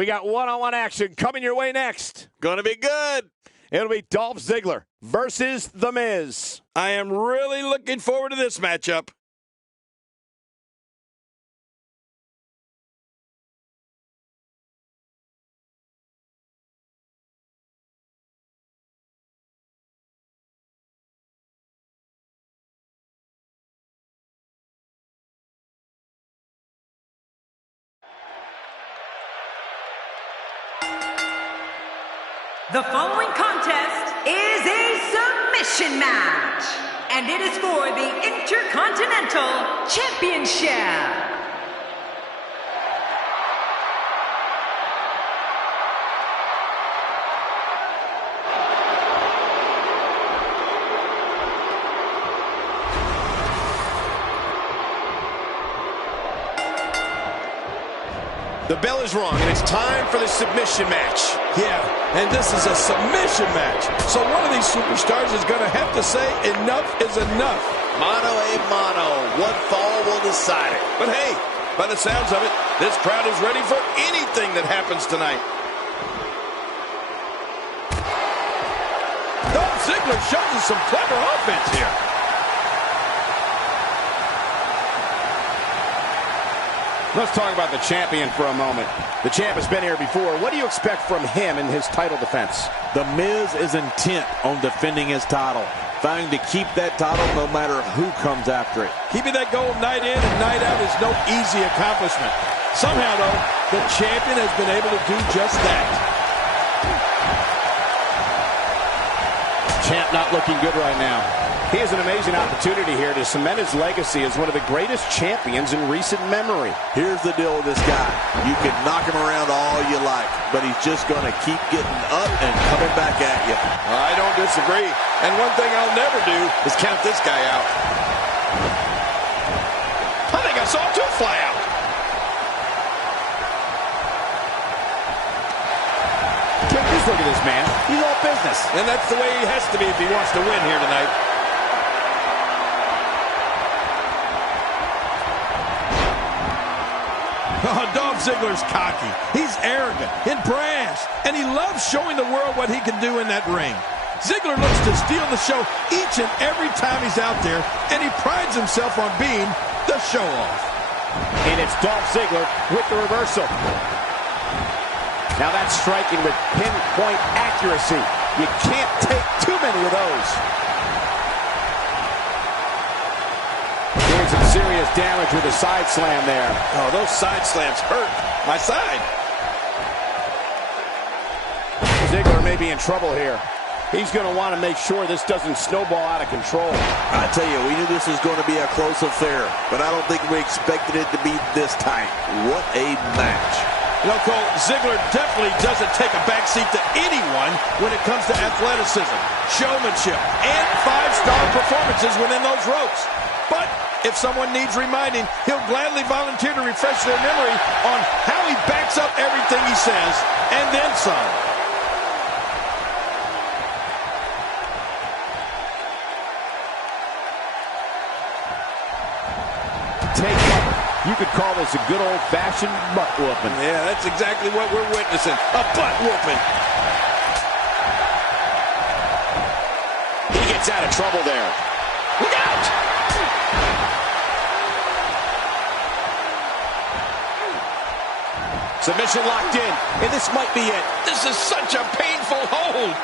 We got one-on-one action coming your way next. Gonna be good. It'll be Dolph Ziggler versus The Miz. I am really looking forward to this matchup. The following contest is a submission match, and it is for the Intercontinental Championship. The bell is rung, and it's time for the submission match. Yeah, and this is a submission match. So one of these superstars is going to have to say enough is enough. Mano a mano. One fall will decide it. But hey, by the sounds of it, this crowd is ready for anything that happens tonight. Dolph Ziggler shows us some clever offense here. Let's talk about the champion for a moment. The champ has been here before. What do you expect from him in his title defense? The Miz is intent on defending his title, trying to keep that title no matter who comes after it. Keeping that gold night in and night out is no easy accomplishment. Somehow, though, the champion has been able to do just that. Champ not looking good right now. He has an amazing opportunity here to cement his legacy as one of the greatest champions in recent memory. Here's the deal with this guy. You can knock him around all you like, but he's just going to keep getting up and coming back at you. I don't disagree. And one thing I'll never do is count this guy out. I think I saw two fly out. Just look at this man. He's all business. And that's the way he has to be if he wants to win here tonight. Oh, Dolph Ziggler's cocky. He's arrogant and brash, and he loves showing the world what he can do in that ring. Ziggler looks to steal the show each and every time he's out there, and he prides himself on being the show-off. And it's Dolph Ziggler with the reversal. Now that's striking with pinpoint accuracy. You can't take too many of those. Doing some serious damage with a side slam there. Oh, those side slams hurt my side. Ziggler may be in trouble here. He's going to want to make sure this doesn't snowball out of control. I tell you, we knew this was going to be a close affair, but I don't think we expected it to be this tight. What a match. You know, Cole, Ziggler definitely doesn't take a backseat to anyone when it comes to athleticism, showmanship, and five-star performances within those ropes. But if someone needs reminding, he'll gladly volunteer to refresh their memory on how he backs up everything he says, and then some. You could call this a good old-fashioned butt whooping. Yeah, that's exactly what we're witnessing. A butt whooping. He gets out of trouble there. Look out! Submission locked in, and this might be it. This is such a painful hold.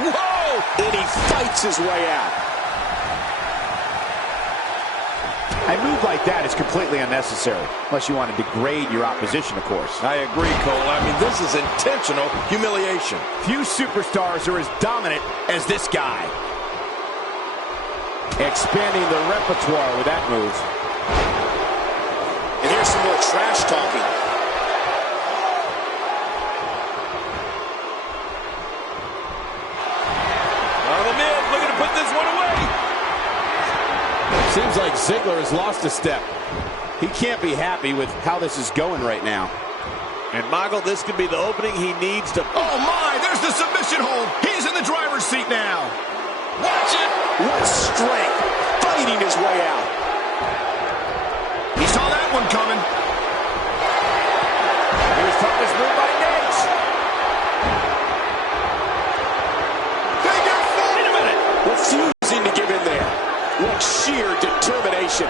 Whoa! And he fights his way out. A move like that is completely unnecessary, unless you want to degrade your opposition, of course. I agree, Cole. I mean, this is intentional humiliation. Few superstars are as dominant as this guy. Expanding the repertoire with that move. And here's some more trash talking. The Miz looking to put this one away. Seems like Ziggler has lost a step. He can't be happy with how this is going right now. And Michael, this could be the opening he needs to... Oh my, there's the submission hold. He's in the driver's seat now. 1, What strength, fighting his way out. He saw that one coming. Here's Thomas moved by Nate. Figure four. Wait a minute. Refusing to give in there. What sheer determination.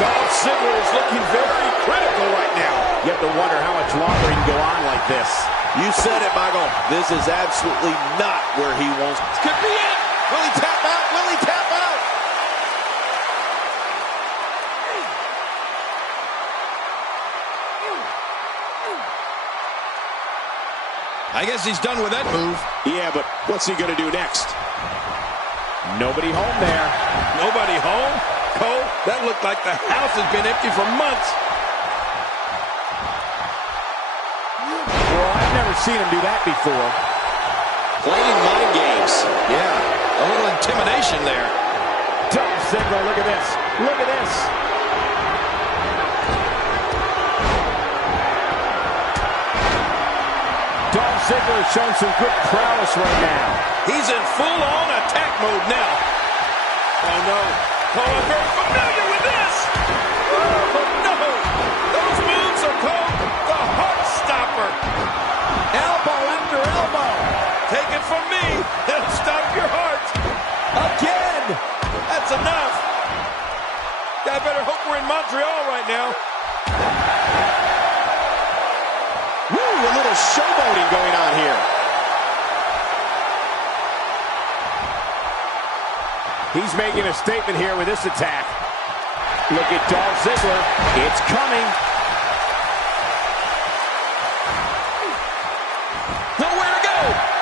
Dolph Ziggler is looking very critical right now. You have to wonder how much longer he can go on like this. You said it, Michael. This is absolutely not where he wants. Could be it. Will he tap out? Will he tap out? I guess he's done with that move. Yeah, but what's he going to do next? Nobody home there. Nobody home? Cole, that looked like the house has been empty for months. Well, I've never seen him do that before. Playing mind games. Yeah, a little intimidation there. Dolph Ziggler, look at this. Look at this. Dolph Ziggler is showing some good prowess right now. He's in full-on attack mode now. Oh, no. Cole, I'm very familiar with this. Oh, no. Those moves are called the Heart Stopper. Elbow after elbow. Take it from me. It'll stop your heart. Again. That's enough. I better hope we're in Montreal right now. Woo, a little showboating going on here. He's making a statement here with this attack. Look at Dolph Ziggler. It's coming. Nowhere to go.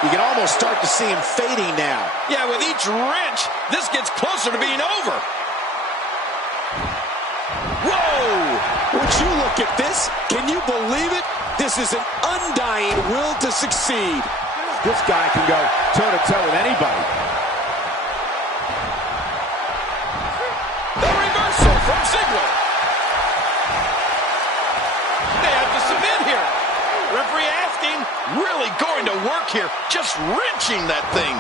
You can almost start to see him fading now. Yeah, with each wrench, this gets closer to being over. Whoa! Would you look at this? Can you believe it? This is an undying will to succeed. This guy can go toe-to-toe with anybody. The reversal from Ziggler. They have to submit here. Referee asking, really going to work here, just wrenching that thing.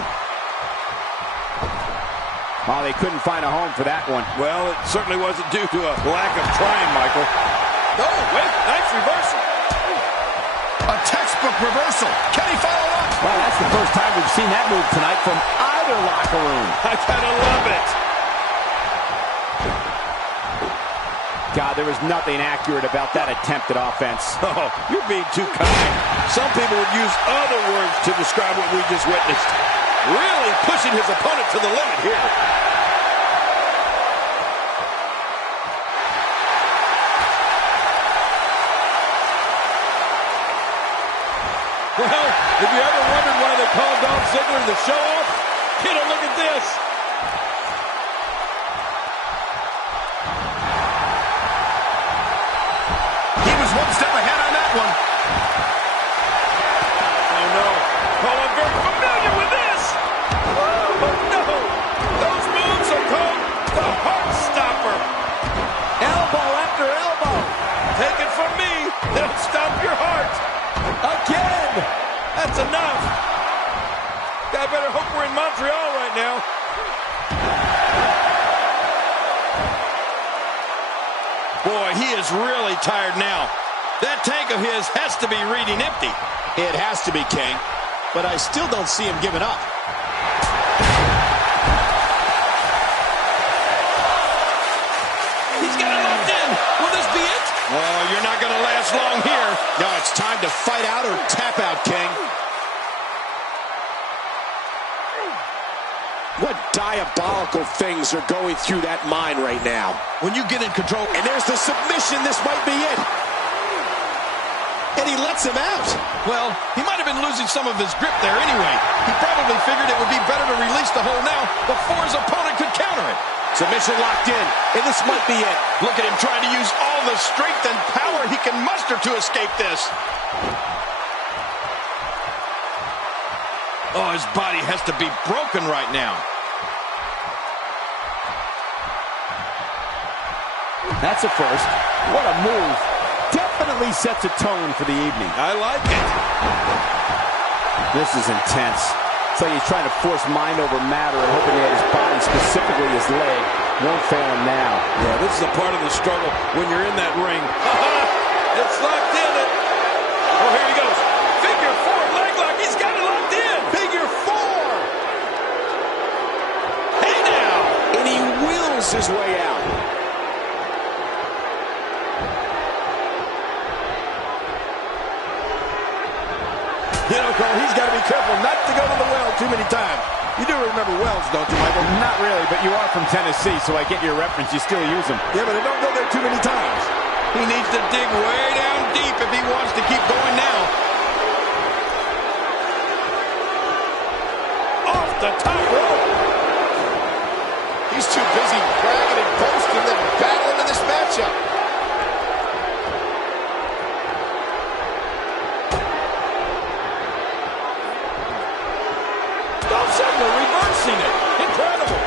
Oh, they couldn't find a home for that one. Well, it certainly wasn't due to a lack of trying, Michael. Oh, wait, nice reversal. A textbook reversal. Can he follow up? Well, that's the first time we've seen that move tonight from either locker room. I gotta love it. God, there was nothing accurate about that attempted offense. Oh, you're being too kind. Some people would use other words to describe what we just witnessed. Really pushing his opponent to the limit here. Well, if you ever wondered why they called Dolph Ziggler the show-off, get a look at this. He was one step ahead on that one. Oh, no. Oh, I'm very familiar with this. Oh, no. Those moves are called the Heart Stopper. Elbow after elbow. Take it from me. They'll stop your heart. Again. That's enough. I better hope we're in Montreal right now. Boy, he is really tired now. That tank of his has to be reading empty. It has to be, King. But I still don't see him giving up. He's got it locked in. Will this be it? Oh, you're not going to last long here. No, it's time to fight out or tap out, King. What diabolical things are going through that mind right now? When you get in control. And there's the submission. This might be it. And he lets him out. Well, he might have been losing some of his grip there anyway. He probably figured it would be better to release the hold now before his opponent could counter it. Submission locked in, and this might be it. Look at him trying to use all the strength and power he can muster to escape this. Oh, his body has to be broken right now. That's a first. What a move. definitely sets a tone for the evening. I like it. This is intense. It's like he's trying to force mind over matter and hoping that his body, specifically his leg, won't fail him now. Yeah, this is a part of the struggle when you're in that ring. It's locked in. Oh, here he goes. Figure 4 leg lock. He's got it locked in. Figure 4. Hey now. And he wills his way out. You know, Cole, he's got to be careful not to go to the well too many times. You do remember wells, don't you, Michael? Not really, but you are from Tennessee, so I get your reference. You still use them. Yeah, but don't go there too many times. He needs to dig way down deep if he wants to keep going now. Off the top rope. He's too busy bragging and boasting than battling in this matchup. Dolph Ziggler reversing it. Incredible.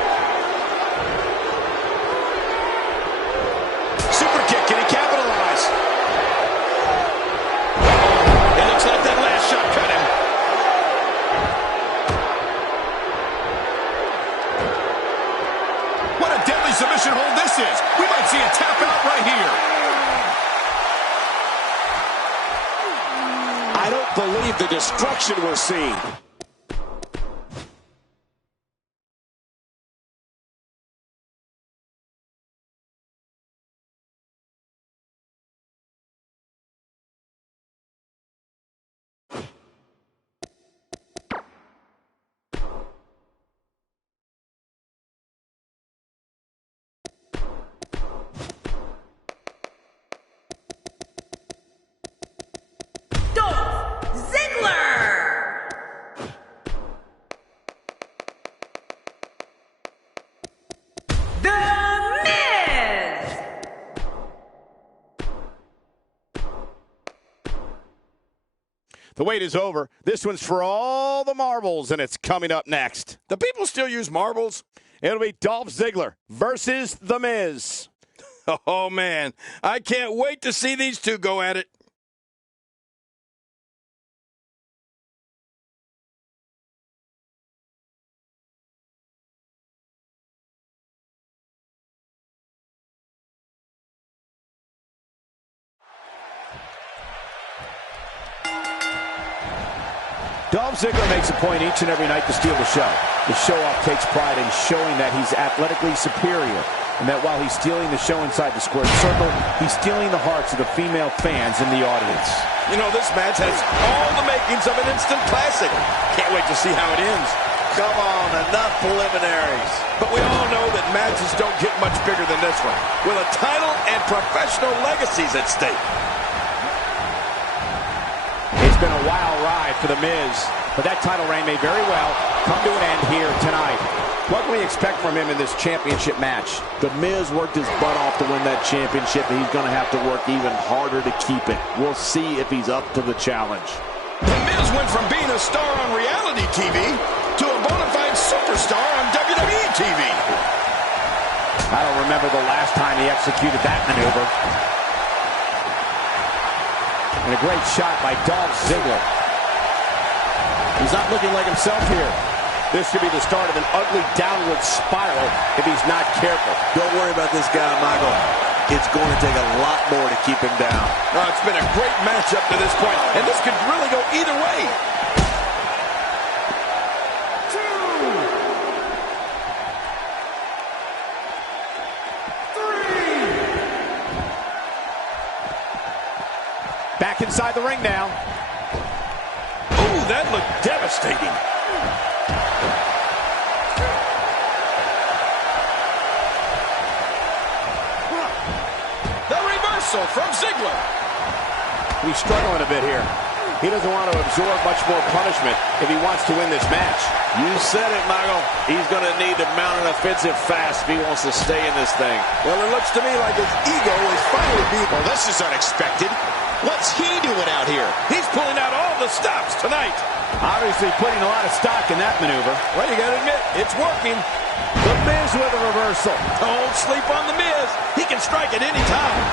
Super kick. Can he capitalize? It looks like that last shot cut him. What a deadly submission hold this is. We might see a tap out right here. I don't believe the destruction we're seeing. The wait is over. This one's for all the marbles, and it's coming up next. Do people still use marbles? It'll be Dolph Ziggler versus The Miz. Oh, man. I can't wait to see these two go at it. Dolph Ziggler makes a point each and every night to steal the show. The show-off takes pride in showing that he's athletically superior, and that while he's stealing the show inside the squared circle, he's stealing the hearts of the female fans in the audience. You know, this match has all the makings of an instant classic. Can't wait to see how it ends. Come on, enough preliminaries. But we all know that matches don't get much bigger than this one, with a title and professional legacies at stake. It's been a wild ride for The Miz, but that title reign may very well come to an end here tonight. What can we expect from him in this championship match? The Miz worked his butt off to win that championship, and he's going to have to work even harder to keep it. We'll see if he's up to the challenge. The Miz went from being a star on reality TV to a bona fide superstar on WWE TV. I don't remember the last time he executed that maneuver. And a great shot by Dolph Ziggler. He's not looking like himself here. This could be the start of an ugly downward spiral if he's not careful. Don't worry about this guy, Michael. It's going to take a lot more to keep him down. Oh, it's been a great match up to this point, and this could really go either way. Back inside the ring now. Ooh, that looked devastating. The reversal from Ziggler. He's struggling a bit here. He doesn't want to absorb much more punishment if he wants to win this match. You said it, Michael. He's going to need to mount an offensive fast if he wants to stay in this thing. Well, it looks to me like his ego is finally being... Well, this is unexpected. What's he doing out here? He's pulling out all the stops tonight. Obviously putting a lot of stock in that maneuver. Well, you got to admit, it's working. The Miz with a reversal. Don't sleep on The Miz. He can strike at any time.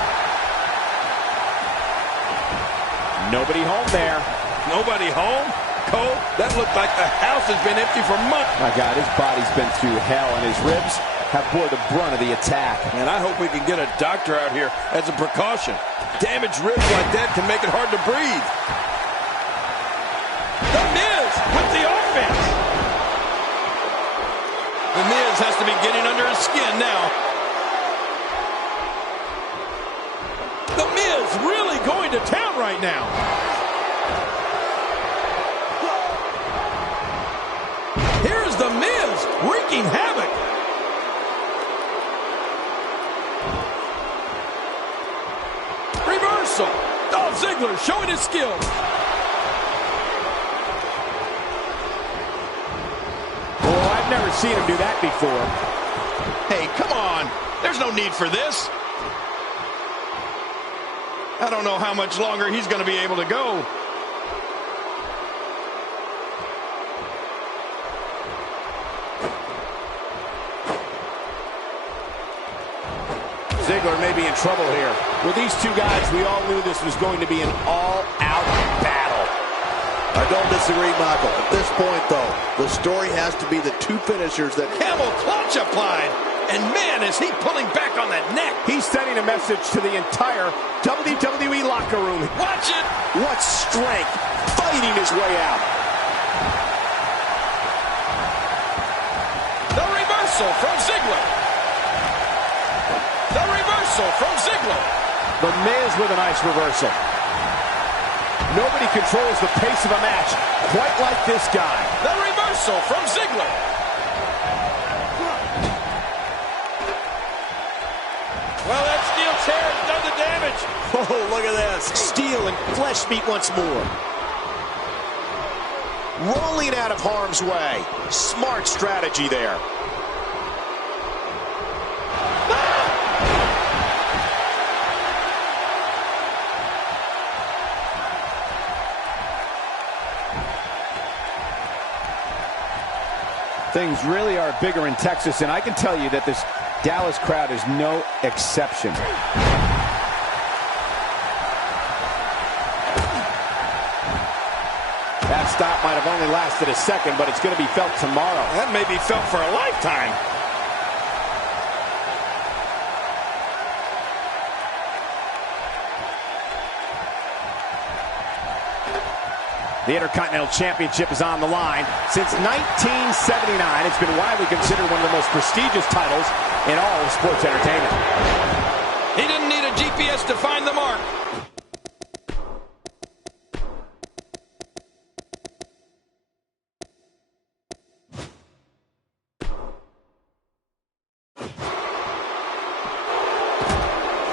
Nobody home there. Nobody home? Cole, that looked like the house has been empty for months. My God, his body's been through hell, and his ribs have bore the brunt of the attack. And I hope we can get a doctor out here as a precaution. Damaged ribs like that can make it hard to breathe. The Miz with the offense. The Miz has to be getting under his skin now. The Miz really going to town right now. Here's The Miz wreaking havoc. Reversal. Dolph Ziggler showing his skills. Oh, I've never seen him do that before. Hey, come on. There's no need for this. I don't know how much longer he's going to be able to go. Ziggler may be in trouble here. With these two guys, we all knew this was going to be an all-out battle. I don't disagree, Michael. At this point, though, the story has to be the two finishers that... Camel clutch applied. And man, is he pulling back on that neck. He's sending a message to the entire WWE locker room. Watch it. What strength, fighting his way out. The reversal from Ziggler. The reversal from Ziggler. The Miz with a nice reversal. Nobody controls the pace of a match quite like this guy. The reversal from Ziggler. Well, that steel chair has done the damage. Oh, look at this. Steel and flesh meet once more. Rolling out of harm's way. Smart strategy there. Things really are bigger in Texas, and I can tell you that this Dallas crowd is no exception. That stop might have only lasted a second, but it's going to be felt tomorrow. That may be felt for a lifetime. The Intercontinental Championship is on the line. Since 1979, it's been widely considered one of the most prestigious titles in all of sports entertainment. He didn't need a GPS to find the mark.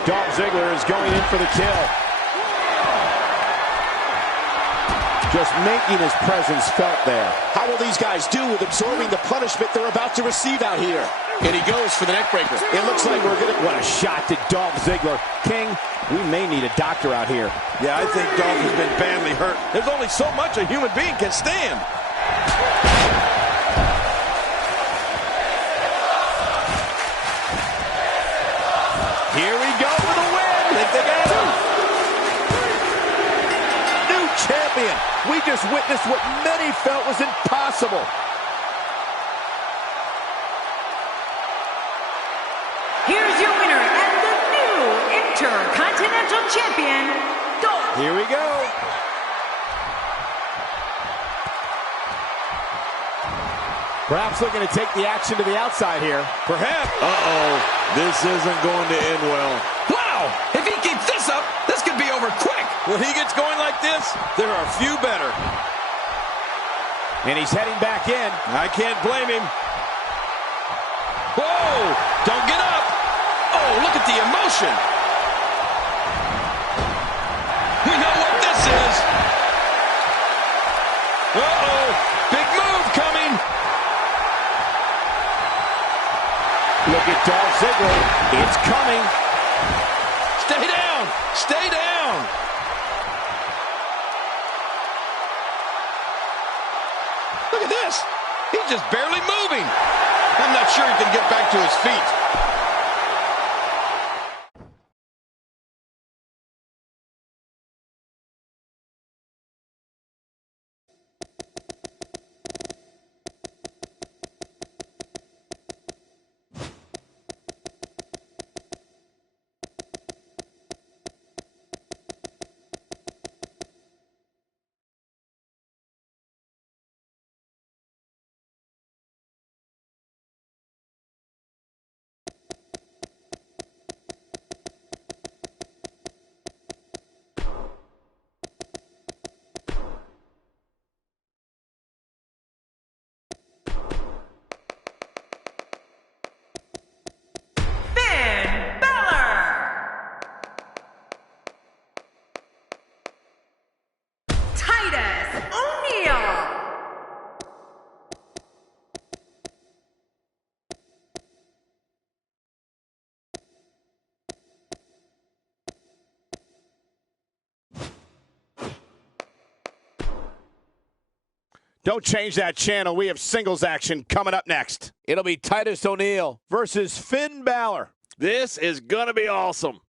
Dolph Ziggler is going in for the kill. Just making his presence felt there. How will these guys do with absorbing the punishment they're about to receive out here? And he goes for the neckbreaker. It looks like we're going to... What a shot to Dolph Ziggler. King, we may need a doctor out here. Yeah, I think Dolph has been badly hurt. There's only so much a human being can stand. Here we go for the win. Think they got him. New champion. We just witnessed what many felt was impossible. Here's your winner and the new Intercontinental Champion, Dolph. Here we go. Perhaps looking to take the action to the outside here. Perhaps. Uh-oh. This isn't going to end well. Wow! If he keeps this up, this could be over quick. When he gets going like this, there are few better. And he's heading back in. I can't blame him. Whoa! Don't get up! Oh, look at the emotion. We know what this is. Uh-oh! Big move coming. Look at Dolph Ziggler. It's coming. Stay down! Stay down! Look at this. He's just barely moving. I'm not sure he can get back to his feet. Don't change that channel. We have singles action coming up next. It'll be Titus O'Neil versus Finn Balor. This is going to be awesome.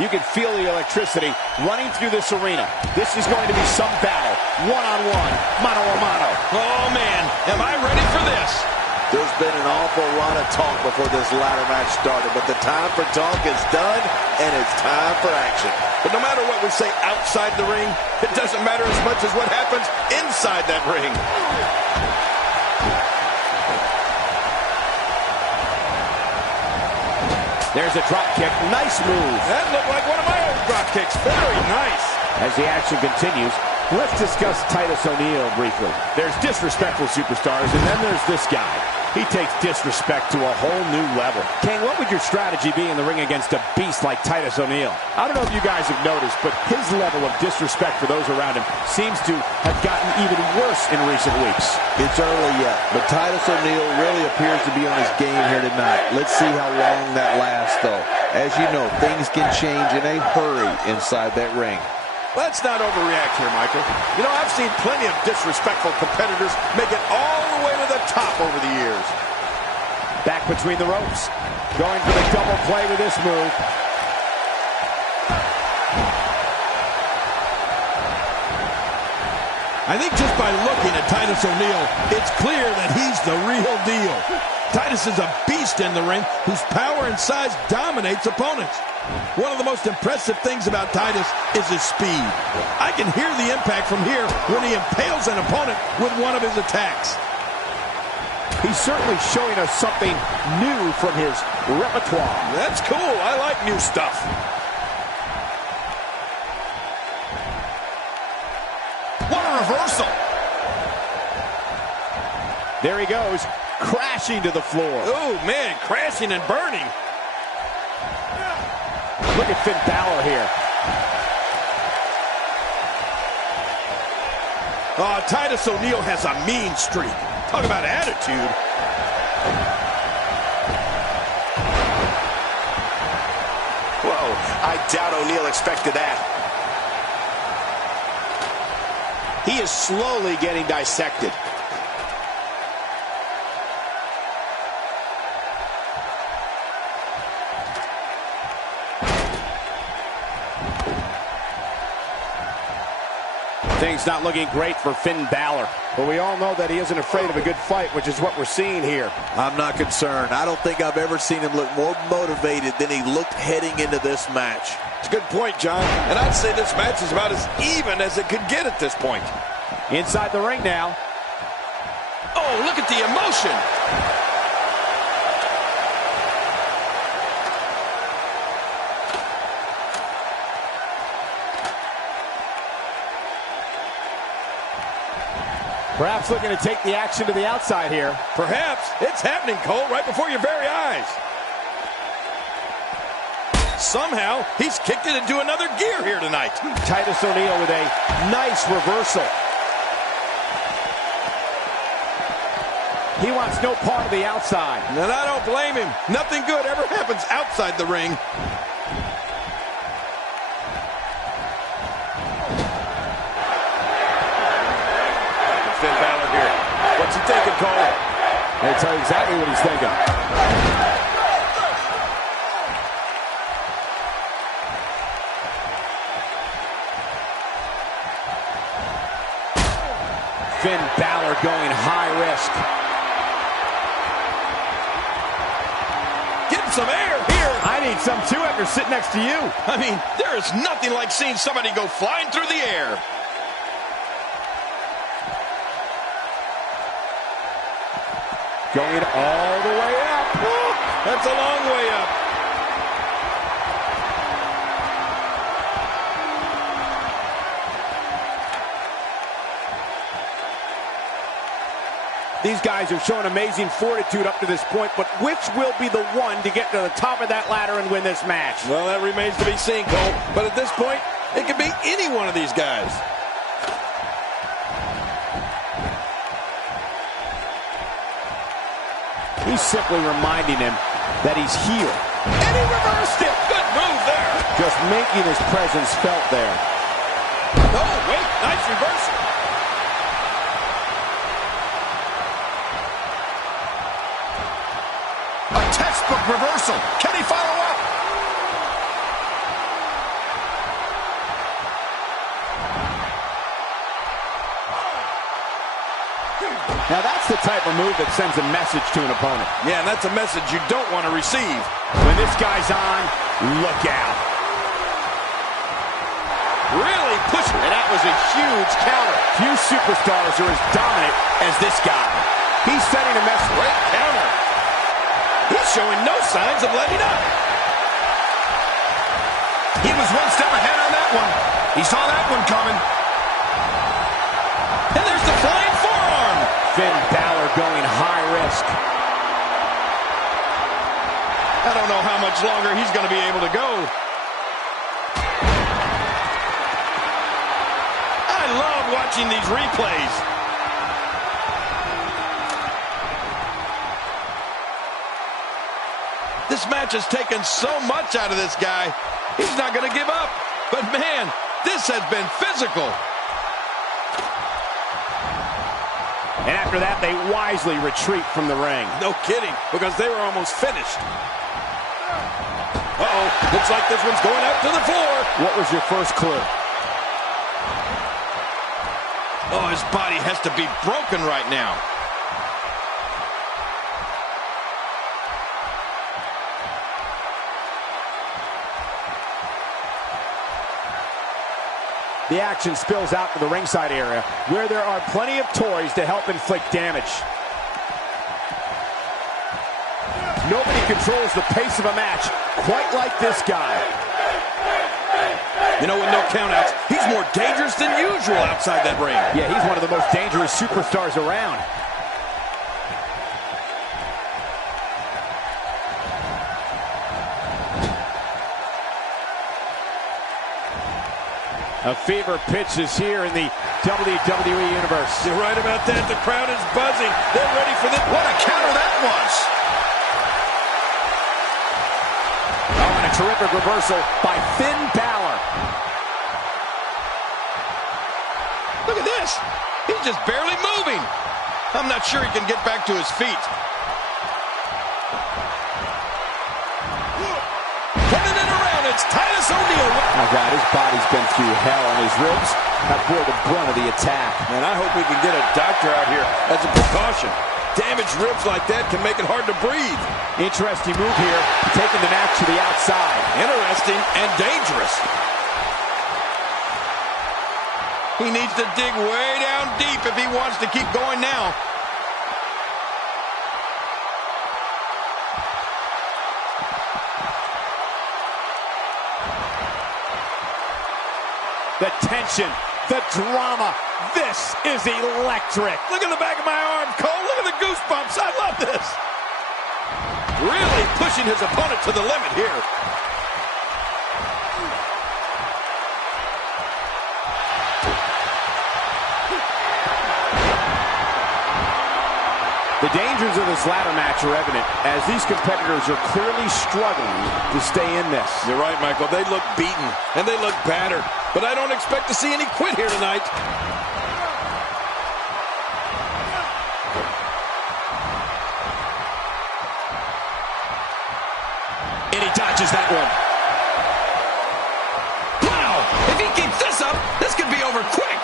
You can feel the electricity running through this arena. This is going to be some battle. One-on-one, mano-a-mano. Oh, man, am I ready for this? There's been an awful lot of talk before this ladder match started, but the time for talk is done, and it's time for action. But no matter what we say outside the ring, it doesn't matter as much as what happens inside that ring. There's a drop kick. Nice move. That looked like one of my old drop kicks. Very nice. As the action continues, let's discuss Titus O'Neil briefly. There's disrespectful superstars, and then there's this guy. He takes disrespect to a whole new level. King, what would your strategy be in the ring against a beast like Titus O'Neil? I don't know if you guys have noticed, but his level of disrespect for those around him seems to have gotten even worse in recent weeks. It's early yet, but Titus O'Neil really appears to be on his game here tonight. Let's see how long that lasts, though. As you know, things can change in a hurry inside that ring. Let's not overreact here, Michael. You know, I've seen plenty of disrespectful competitors make it all the way to the top over the years. Back between the ropes. Going for the double play with this move. I think just by looking at Titus O'Neil, it's clear that he's the real deal. Titus is a beast in the ring whose power and size dominates opponents. One of the most impressive things about Titus is his speed. I can hear the impact from here when he impales an opponent with one of his attacks. He's certainly showing us something new from his repertoire. That's cool. I like new stuff. What a reversal. There he goes, crashing to the floor. Oh, man, crashing and burning. Look at Finn Balor here. Oh, Titus O'Neil has a mean streak. Talk about attitude. Whoa, I doubt O'Neil expected that. He is slowly getting dissected. Things not looking great for Finn Balor. But we all know that he isn't afraid of a good fight, which is what we're seeing here. I'm not concerned. I don't think I've ever seen him look more motivated than he looked heading into this match. It's a good point, John. And I'd say this match is about as even as it could get at this point. Inside the ring now. Oh, look at the emotion. Perhaps looking to take the action to the outside here. Perhaps. It's happening, Cole, right before your very eyes. Somehow, he's kicked it into another gear here tonight. Titus O'Neil with a nice reversal. He wants no part of the outside. And I don't blame him. Nothing good ever happens outside the ring. Finn Balor here. What's he thinking, Cole? I'll tell you exactly what he's thinking. Finn Balor going high risk. Getting some air here. I need some too after sitting next to you. I mean, there is nothing like seeing somebody go flying through the air. Going all the way up. Woo, that's a long way up. These guys are showing amazing fortitude up to this point, but which will be the one to get to the top of that ladder and win this match? Well, that remains to be seen, Cole. But at this point, it could be any one of these guys. He's simply reminding him that he's here. And he reversed it. Good move there. Just making his presence felt there. Oh, wait, nice reversal. A textbook reversal. Can he follow up? Now that's the type of move that sends a message to an opponent. Yeah, and that's a message you don't want to receive. When this guy's on, look out. Really pushing. And that was a huge counter. Few superstars are as dominant as this guy. He's setting a message. Great counter. He's showing no signs of letting up. He was one step ahead on that one. He saw that one coming. And there's the flying forearm. Finn Balor going high risk. I don't know how much longer he's going to be able to go. I love watching these replays. This match has taken so much out of this guy. He's not going to give up. But man, this has been physical. And after that, they wisely retreat from the ring. No kidding, because they were almost finished. Uh-oh, looks like this one's going out to the floor. What was your first clue? Oh, his body has to be broken right now. The action spills out to the ringside area, where there are plenty of toys to help inflict damage. Nobody controls the pace of a match quite like this guy. You know, with no countouts, he's more dangerous than usual outside that ring. Yeah, he's one of the most dangerous superstars around. A fever pitch is here in the WWE Universe. You're right about that. The crowd is buzzing. They're ready for this. What a counter that was. Oh, and a terrific reversal by Finn Balor. Look at this. He's just barely moving. I'm not sure he can get back to his feet. Turning it around. It's Titus O'Neil. Oh, God, his body's been through hell, and his ribs have bore the brunt of the attack. Man, I hope we can get a doctor out here as a precaution. Damaged ribs like that can make it hard to breathe. Interesting move here, taking the match to the outside. Interesting and dangerous. He needs to dig way down deep if he wants to keep going now. The tension, the drama, this is electric. Look at the back of my arm, Cole. Look at the goosebumps. I love this. Really pushing his opponent to the limit here. The dangers of this ladder match are evident, as these competitors are clearly struggling to stay in this. You're right, Michael. They look beaten, and they look battered. But I don't expect to see any quit here tonight. And he dodges that one. Wow! If he keeps this up, this could be over quick.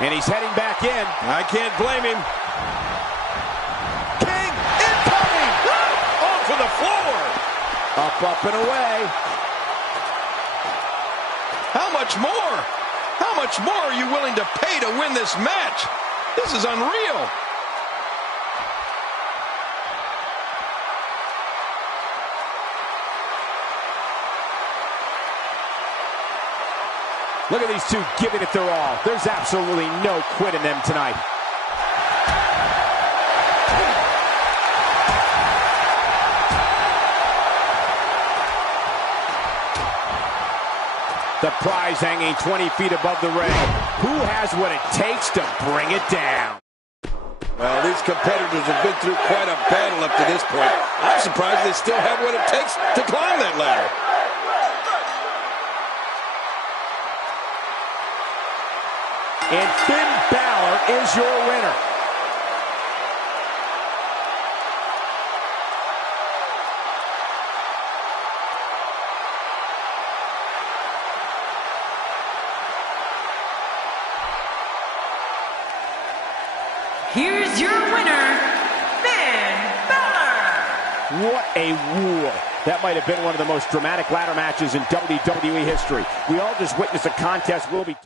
And he's heading back in. I can't blame him. King incoming! Onto the floor. Up, and away. How much more? How much more are you willing to pay to win this match? This is unreal. Look at these two giving it their all. There's absolutely no quit in them tonight. The prize hanging 20 feet above the ring. Who has what it takes to bring it down? Well, these competitors have been through quite a battle up to this point. I'm surprised they still have what it takes to climb that ladder. And Finn Balor is your winner. Here's your winner, Finn Balor. What a war. That might have been one of the most dramatic ladder matches in WWE history. We all just witnessed a contest we'll be...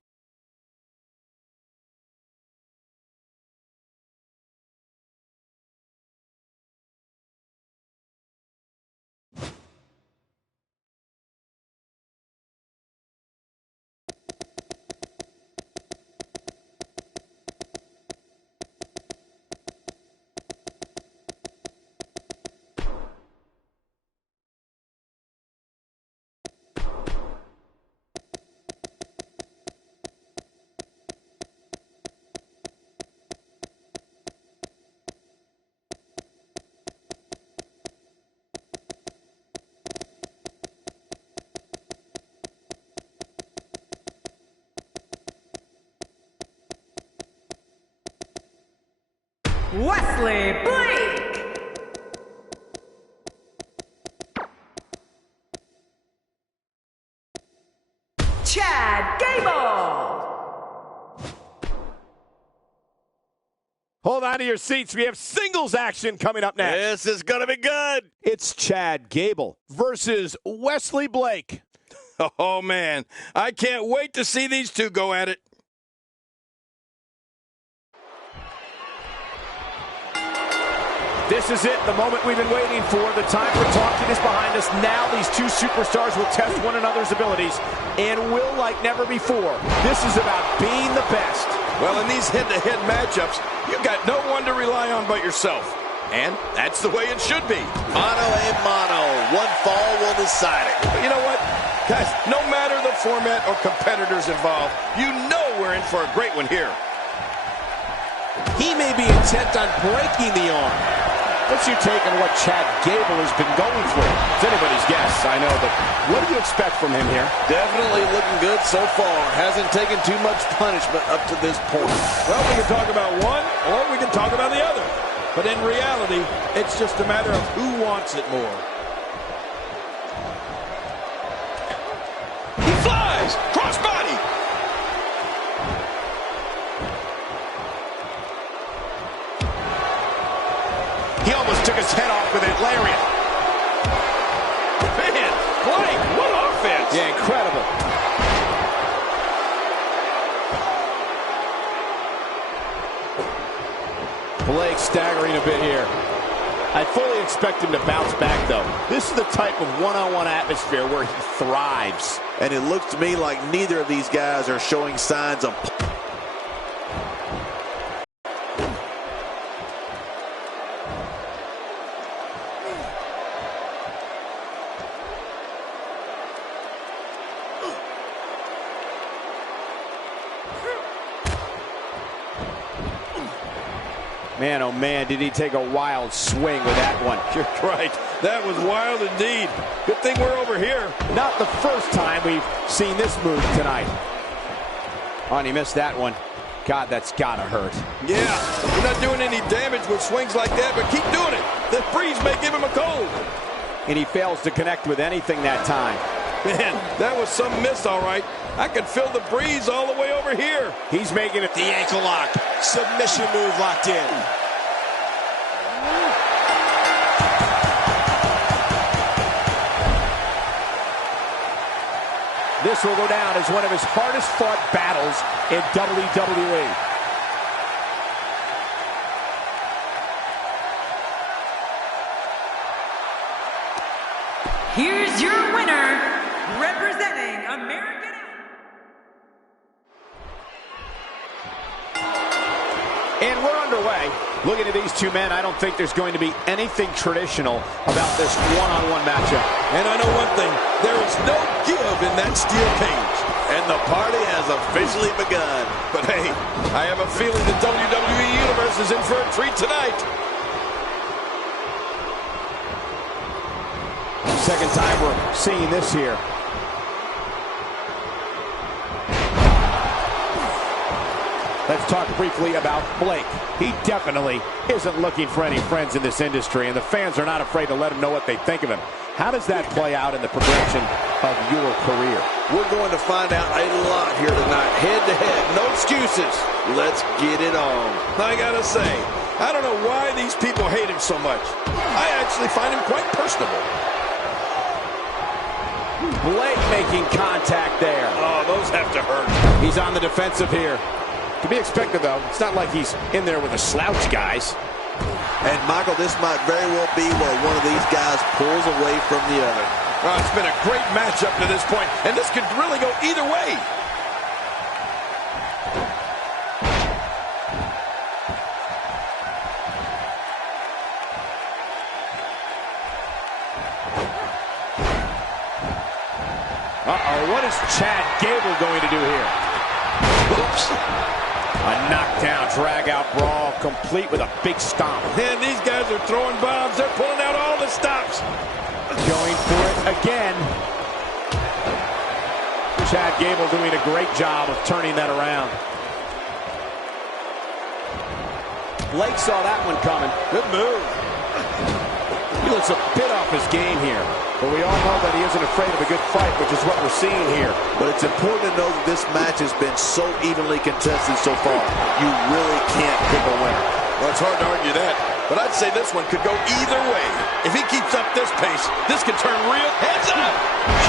Wesley Blake. Chad Gable. Hold on to your seats. We have singles action coming up next. This is going to be good. It's Chad Gable versus Wesley Blake. Oh, man. I can't wait to see these two go at it. This is it, the moment we've been waiting for. The time for talking is behind us. Now these two superstars will test one another's abilities and will like never before. This is about being the best. Well, in these head-to-head matchups, you've got no one to rely on but yourself. And that's the way it should be. Mano a mano. One fall will decide it. But you know what? Guys, no matter the format or competitors involved, you know we're in for a great one here. He may be intent on breaking the arm. What's your take on what Chad Gable has been going through? It's anybody's guess, I know, but what do you expect from him here? Definitely looking good so far. Hasn't taken too much punishment up to this point. Well, we can talk about one, or we can talk about the other. But in reality, it's just a matter of who wants it more. He flies! Crossbody! He almost took his head off with that lariat. Man, Blake, what offense! Yeah, incredible. Blake staggering a bit here. I fully expect him to bounce back, though. This is the type of one-on-one atmosphere where he thrives. And it looks to me like neither of these guys are showing signs of... Man, oh man, did he take a wild swing with that one. You're right. That was wild indeed. Good thing we're over here. Not the first time we've seen this move tonight. Oh, and he missed that one. God, that's gotta hurt. Yeah, you're not doing any damage with swings like that, but keep doing it. The breeze may give him a cold. And he fails to connect with anything that time. Man, that was some miss, all right. I could feel the breeze all the way over here. He's making it. The ankle lock. Submission move locked in. This will go down as one of his hardest fought battles in WWE. Here's your winner, representing American. And we're underway. Looking at these two men, I don't think there's going to be anything traditional about this one-on-one matchup. And I know one thing, there is no give in that steel cage. And the party has officially begun. But hey, I have a feeling the WWE Universe is in for a treat tonight. Second time we're seeing this here. Let's talk briefly about Blake. He definitely isn't looking for any friends in this industry, and the fans are not afraid to let him know what they think of him. How does that play out in the progression of your career? We're going to find out a lot here tonight. Head-to-head, no excuses. Let's get it on. I gotta say, I don't know why these people hate him so much. I actually find him quite personable. Blake making contact there. Oh, those have to hurt. He's on the defensive here. To be expected, though. It's not like he's in there with a slouch, guys. And, Michael, this might very well be where one of these guys pulls away from the other. Oh, it's been a great match up to this point, and this could really go either way. Uh-oh, what is Chad Gable going to do here? Oops. A knockdown, drag-out brawl, complete with a big stomp. Man, these guys are throwing bombs. They're pulling out all the stops. Going for it again. Chad Gable doing a great job of turning that around. Blake saw that one coming. Good move. He looks a bit off his game here. But we all know that he isn't afraid of a good fight, which is what we're seeing here. But it's important to know that this match has been so evenly contested so far. You really can't pick a winner. Well, it's hard to argue that. But I'd say this one could go either way. If he keeps up this pace, this could turn real. Heads up!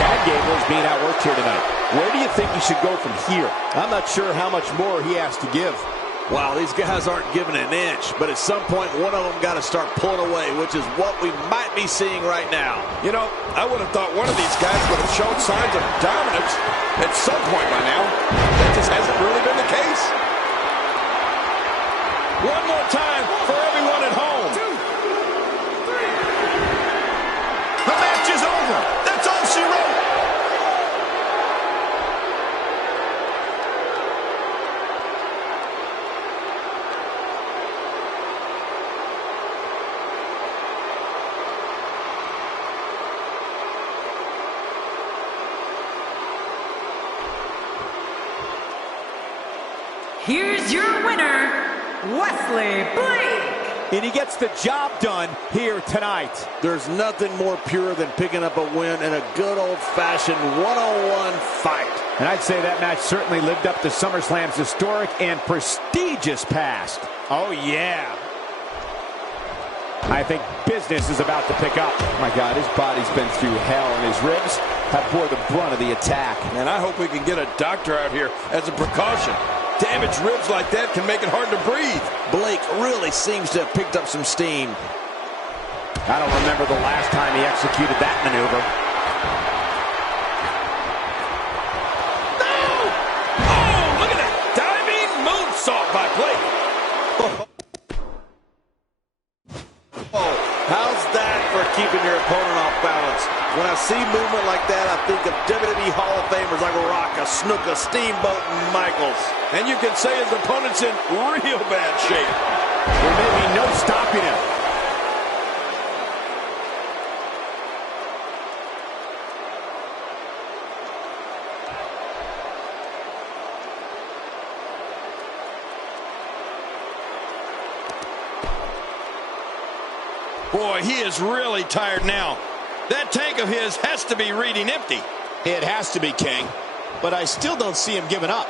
Chad Gable is being outworked here tonight. Where do you think he should go from here? I'm not sure how much more he has to give. Wow, these guys aren't giving an inch, but at some point, one of them got to start pulling away, which is what we might be seeing right now. You know, I would have thought one of these guys would have shown signs of dominance at some point by now. That just hasn't really been the case. One more time for everyone at home. 2, 3. The match is over. That's all she wrote. Here's your winner, Wesley Blake. And he gets the job done here tonight. There's nothing more pure than picking up a win in a good old-fashioned one-on-one fight. And I'd say that match certainly lived up to SummerSlam's historic and prestigious past. Oh, yeah. I think business is about to pick up. My God, his body's been through hell, and his ribs have bore the brunt of the attack. And I hope we can get a doctor out here as a precaution. Damaged ribs like that can make it hard to breathe. Blake really seems to have picked up some steam. I don't remember the last time he executed that maneuver. No! Oh, look at that diving moonsault by Blake. Oh, how's that for keeping your opponent off balance? When I see movement like that, I think of WWE Hall of Famers like Rock, Snuka, Steamboat, and Michaels. And you can say his opponent's in real bad shape. There may be no stopping him. Boy, he is really tired now. That tank of his has to be reading empty. It has to be, King. But I still don't see him giving up.